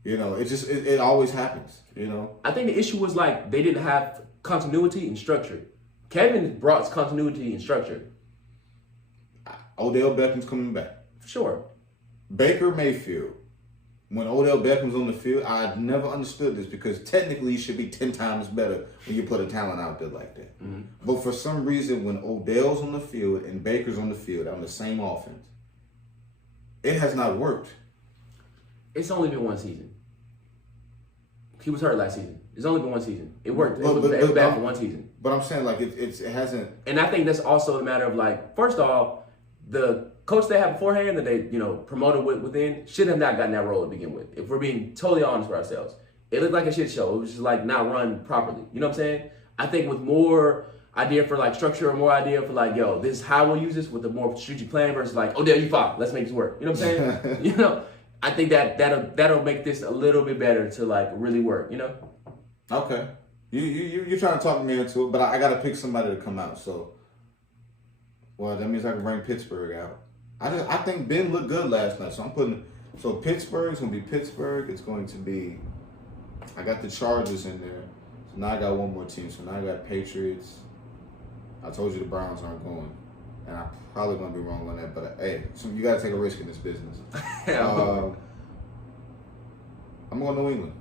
You know, it always happens. You know. I think the issue was like they didn't have continuity and structure. Kevin brought continuity and structure. Odell Beckham's coming back. For sure. Baker Mayfield. When Odell Beckham's on the field, I never understood this because technically he should be 10 times better when you put a talent out there like that. Mm-hmm. But for some reason, when Odell's on the field and Baker's on the field on the same offense, it has not worked. It's only been one season. He was hurt last season. It's only been one season. It worked. It was bad for one season. But I'm saying, like, it hasn't. And I think that's also a matter of, like, first off, the coach they had beforehand that they, promoted within should have not gotten that role to begin with. If we're being totally honest with ourselves, it looked like a shit show. It was just like not run properly. You know what I'm saying? I think with more idea for like structure or more idea for like, yo, this is how we'll use this with the more strategic plan versus like, oh, there you fought. Let's make this work. You know what I'm saying? I think that'll make this a little bit better to like really work. Okay. You're trying to talk me into it, but I got to pick somebody to come out. So. Well, that means I can bring Pittsburgh out. I think Ben looked good last night, so Pittsburgh's gonna be Pittsburgh. It's going to be. I got the Chargers in there, so now I got one more team. So now I got Patriots. I told you the Browns aren't going, and I'm probably gonna be wrong on that. But hey, so you gotta take a risk in this business. I'm going to New England.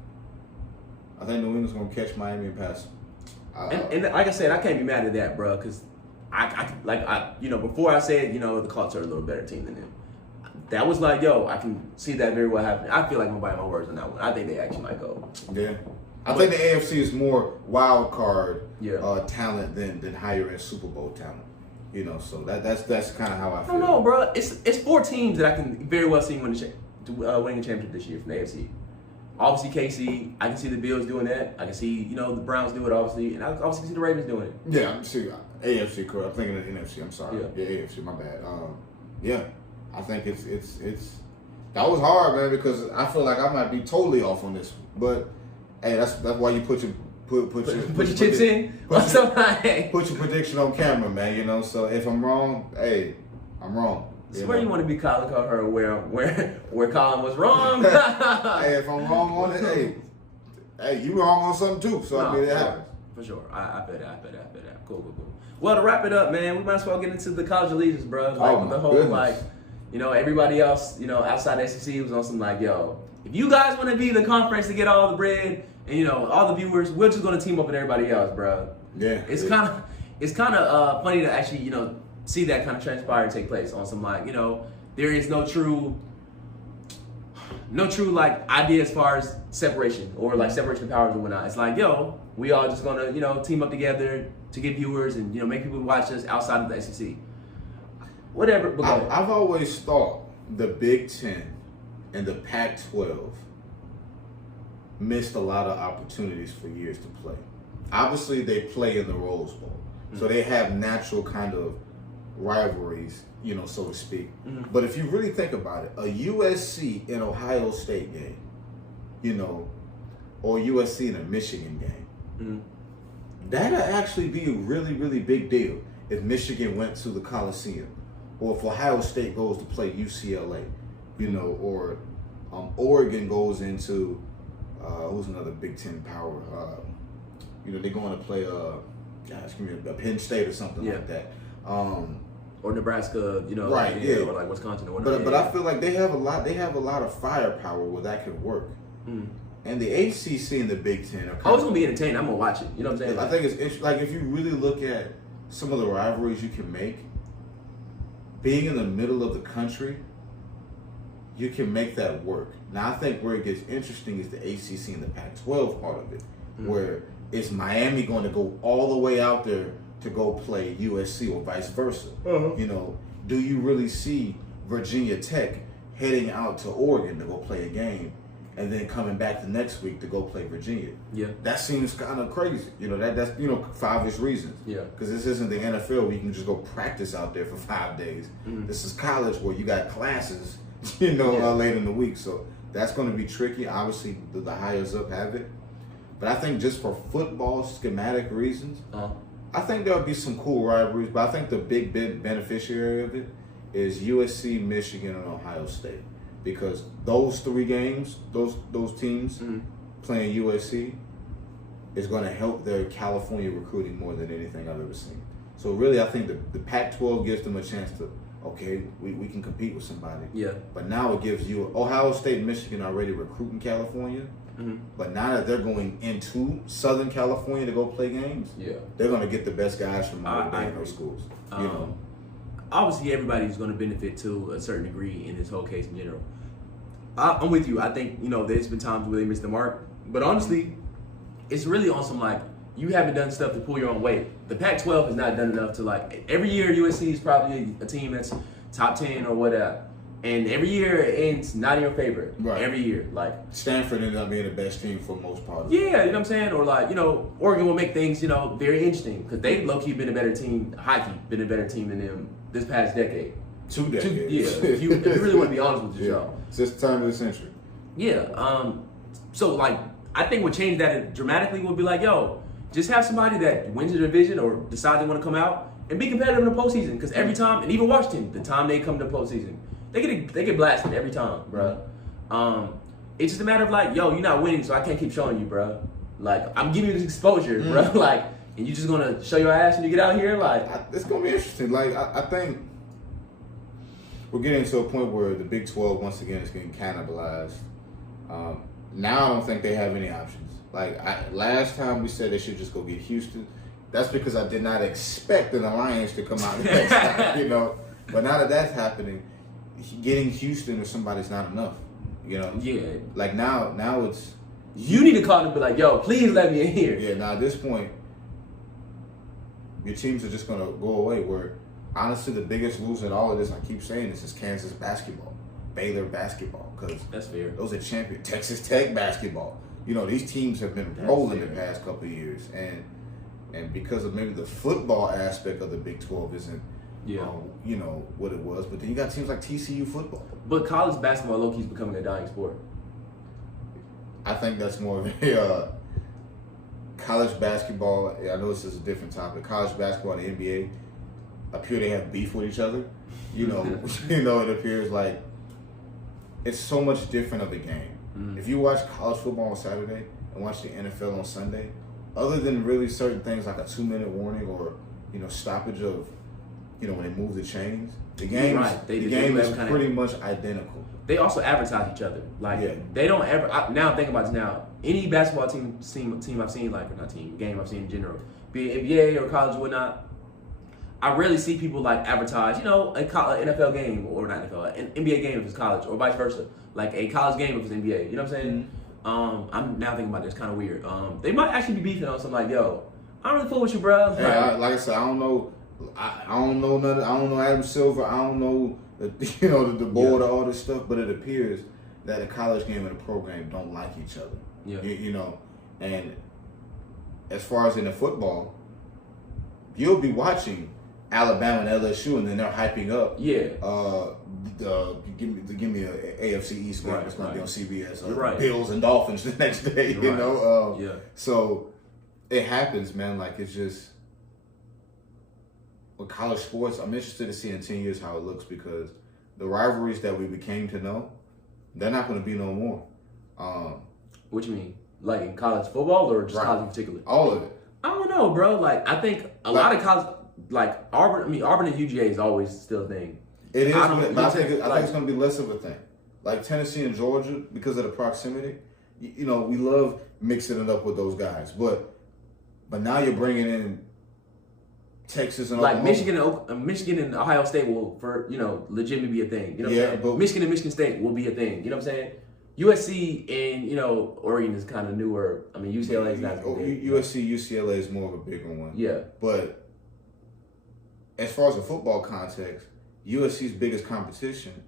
I think New England's gonna catch Miami and pass them. And like I said, I can't be mad at that, bro, because. Before I said, the Colts are a little better team than them. That was like, yo, I can see that very well happening. I feel like I'm biting my words on that one. I think they actually might go. Yeah. I think the AFC is more wild card talent than higher end Super Bowl talent. So that's kind of how I feel. I don't know, bro. It's 4 teams that I can very well see winning a championship this year from the AFC. Obviously, KC, I can see the Bills doing that. I can see, the Browns do it, obviously. And I obviously can see the Ravens doing it. Yeah, I'm see AFC, correct. I'm thinking of NFC. I'm sorry. Yeah, AFC, my bad. I think it's that was hard, man, because I feel like I might be totally off on this one. But, hey, that's why you put your chips in? Put your prediction on camera, man, So if I'm wrong, hey, I'm wrong. It's where you want to be Colin Cowherd, where Colin was wrong. Hey, if I'm wrong on it, hey, you wrong on something too. So it happens. For sure. I bet that. Cool. Well, to wrap it up, man, we might as well get into the college allegiance, bro. Like the whole goodness. Everybody else, outside the SEC was on some like, yo, if you guys want to be the conference to get all the bread and all the viewers, we're just gonna team up with everybody else, bro. Yeah. It's kind of. it's kind of funny to actually, see that kind of transpire and take place on some like, there is no true like idea as far as separation or like separation of powers and whatnot. It's like, we all just gonna, team up together to get viewers and, make people watch us outside of the SEC. Whatever. But I've always thought the Big Ten and the Pac-12 missed a lot of opportunities for years to play. Obviously, they play in the Rose Bowl, so they have natural kind of rivalries, so to speak. Mm-hmm. But if you really think about it, a USC and Ohio State game, or USC and a Michigan game, that'd actually be a really, really big deal if Michigan went to the Coliseum, or if Ohio State goes to play UCLA, or Oregon goes into who's another Big Ten power? They're going to play a Penn State or something like that. Or Nebraska, right? Yeah, or like Wisconsin or whatever. But I feel like they have a lot. They have a lot of firepower where that could work. And the ACC and the Big Ten are it's gonna be entertaining. I'm gonna watch it. You know what I'm saying? I think it's like if you really look at some of the rivalries you can make, being in the middle of the country, you can make that work. Now I think where it gets interesting is the ACC and the Pac-12 part of it, where it's Miami going to go all the way out there to go play USC or vice versa. Do you really see Virginia Tech heading out to Oregon to go play a game and then coming back the next week to go play Virginia? Yeah. That seems kind of crazy. That's for obvious reasons. Yeah. Because this isn't the NFL where you can just go practice out there for 5 days. This is college where you got classes, late in the week. So that's going to be tricky. Obviously, the highest up have it. But I think just for football schematic reasons, I think there'll be some cool rivalries. But I think the big beneficiary of it is USC, Michigan, and Ohio State. Because those 3 games, those teams playing USC is going to help their California recruiting more than anything I've ever seen. So really, I think the Pac-12 gives them a chance to, we can compete with somebody. Yeah. But now it gives you, Ohio State and Michigan already recruiting California. But now that they're going into Southern California to go play games, they're going to get the best guys from all those schools. Obviously, everybody's going to benefit to a certain degree in this whole case in general. I'm with you. I think, there's been times where they missed the mark. But honestly, it's really on some, you haven't done stuff to pull your own weight. The Pac-12 has not done enough to, every year USC is probably a team that's top 10 or whatever. And every year it ends not in your favor. Right. Every year. Stanford ended up being the best team for most part. Yeah, you know what I'm saying? Or Oregon will make things, very interesting. Because they've low-key been a better team, hockey, been a better team than them this past decade. 2 decades. Yeah, if you really want to be honest with yourself. It's just the time of the century. Yeah. So, I think what changed that dramatically would be just have somebody that wins a division or decide they want to come out and be competitive in the postseason. Because every time, and even Washington, the time they come to the postseason, they get blasted every time, bro. It's just a matter of you're not winning, so I can't keep showing you, bro. I'm giving you this exposure, bro. And you just gonna show your ass when you get out here, it's gonna be interesting. I think we're getting to a point where the Big 12 once again is getting cannibalized. Now I don't think they have any options. Last time we said they should just go get Houston. That's because I did not expect an alliance to come out next time, But now that that's happening, getting Houston or somebody's not enough, Yeah. Now it's... You need to call them and be yo, please let me in here. Yeah, now at this point, your teams are just going to go away where, honestly, the biggest loser in all of this, I keep saying this, is Kansas basketball, Baylor basketball, because that's fair. Those are champions. Texas Tech basketball. These teams have been rolling the past couple of years, and because of maybe the football aspect of the Big 12 isn't what it was. But then you got teams like TCU football. But college basketball low-key is becoming a dying sport. I think that's more of a college basketball. I know this is a different topic. College basketball and the NBA appear they have beef with each other. It appears like it's so much different of a game. If you watch college football on Saturday and watch the NFL on Sunday, other than really certain things like a 2-minute warning or stoppage of when they move the chains, the game is pretty much identical. They also advertise each other. They don't ever. Now I'm thinking about this now. Any basketball team I've seen, or not team, game I've seen in general, be it NBA or college or whatnot, I rarely see people like advertise, you know, an NFL game or not NFL, an NBA game if it's college or vice versa, like a college game if it's NBA. You know what I'm saying? I'm now thinking about this, kind of weird. They might actually be beefing on something like, yo, I don't really fool with you, bro. Hey, like I said, I don't know. I don't know nothing. I don't know Adam Silver. I don't know the board or all this stuff. But it appears that a college game and a pro game don't like each other. Yeah. You know, and as far as in the football, you'll be watching Alabama and LSU, and then they're hyping up. Yeah. Give me a AFC East game. It's going to be on CBS. Right. Bills and Dolphins the next day. You're You right. know. Yeah. So it happens, man. Like it's just with college sports. I'm interested to see in 10 years how it looks because the rivalries that we became to know, they're not going to be no more. What you mean? Like in college football or just Right. college in particular? All of it. I don't know, bro. Like I think a lot of college, like Auburn. I mean, Auburn and UGA is always still a thing. It is, I don't- but I think like- it's going to be less of a thing. Like Tennessee and Georgia, because of the proximity, you know, we love mixing it up with those guys. But now you're bringing in Texas and Like Oklahoma. Michigan and Ohio State will, legitimately be a thing. You know what Yeah, I'm saying? but- Michigan and Michigan State will be a thing. You know what I'm saying? USC and Oregon is kind of newer. I mean, UCLA is not. USC, UCLA is more of a bigger one. Yeah. But as far as the football context, USC's biggest competition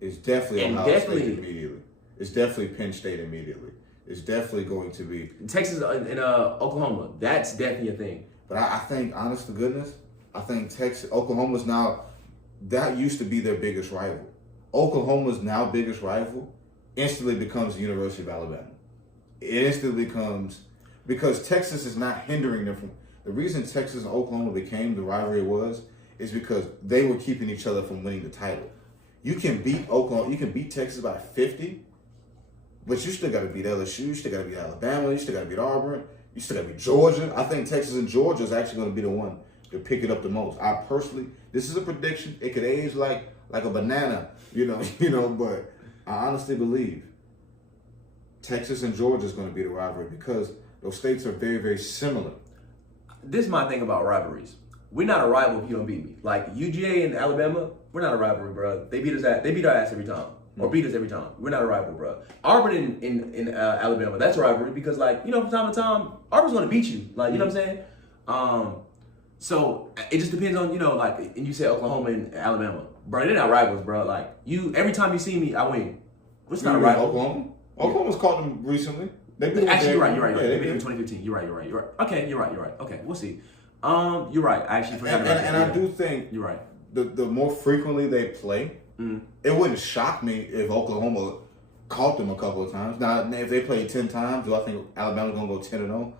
is definitely And Ohio definitely- State immediately. It's definitely Penn State immediately. It's definitely going to be. Texas and Oklahoma, that's definitely a thing. But I think, honest to goodness, I think Oklahoma's now, that used to be their biggest rival. Oklahoma's now biggest rival instantly becomes the University of Alabama. It instantly becomes, because Texas is not hindering them from, the reason Texas and Oklahoma became the rivalry is because they were keeping each other from winning the title. You can beat Oklahoma, you can beat Texas by 50, but you still got to beat LSU, you still got to beat Alabama, you still got to beat Auburn, you still got to beat Georgia. I think Texas and Georgia is actually going to be the one to pick it up the most. I personally, this is a prediction. It could age like a banana, but I honestly believe Texas and Georgia is going to be the rivalry because those states are very, very similar. This is my thing about rivalries. We're not a rival if you don't beat me. Like UGA and Alabama, we're not a rivalry, bro. They beat our ass every time, or beat us every time. We're not a rival, bro. Auburn in Alabama, that's a rivalry because, like, from time to time, Auburn's gonna beat you. Like, you know what I'm saying? So it just depends on, like, and you say Oklahoma and Alabama, bro. They're not rivals, bro. Like every time you see me, I win. It's not a rival. Oklahoma. Oklahoma's caught them recently. Actually, you're right. Yeah, They beat them in 2015. You're right. Okay, you're right. Okay, we'll see. You're right. I actually forgot about that. And I do think you're right. The more frequently they play, it wouldn't shock me if Oklahoma caught them a couple of times. Now, if they played 10 times, do I think Alabama's going to go 10-0?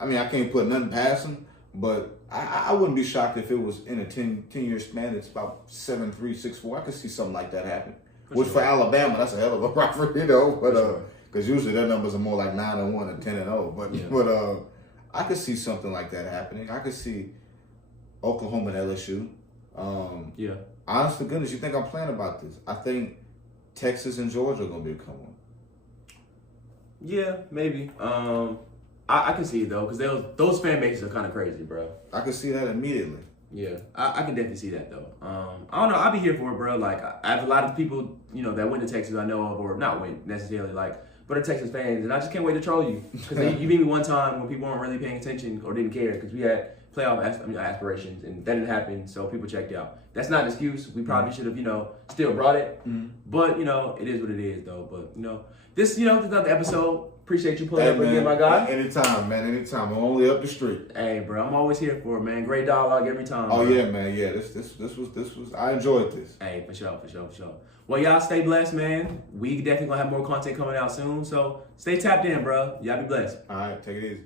I mean, I can't put nothing past them, but I wouldn't be shocked if it was in a 10-year span. It's about 7-3, 6-4. I could see something like that happen. For Alabama, that's a hell of a rivalry, But because usually their numbers are more like 9-1 or 10-0. But I could see something like that happening. I could see Oklahoma and LSU. Honest to goodness, you think I'm playing about this? I think Texas and Georgia are going to become one. Yeah, maybe. I can see it though, because those fan bases are kind of crazy, bro. I can see that immediately. Yeah, I can definitely see that though. I don't know. I'll be here for it, bro. Like I have a lot of people, that went to Texas I know of, or not went necessarily, but are Texas fans, and I just can't wait to troll you because you beat me one time when people weren't really paying attention or didn't care because we had playoff aspirations and that didn't happen, so people checked out. That's not an excuse. We probably should have, still brought it, but it is what it is though. But this is another episode. Appreciate you pulling up again, my guy. Anytime, man. Anytime. I'm only up the street. Hey, bro, I'm always here for it, man. Great dialogue every time. Oh, bro. yeah, man. Yeah, this was. I enjoyed this. Hey, for sure. Well, y'all stay blessed, man. We definitely gonna have more content coming out soon. So stay tapped in, bro. Y'all be blessed. All right, take it easy.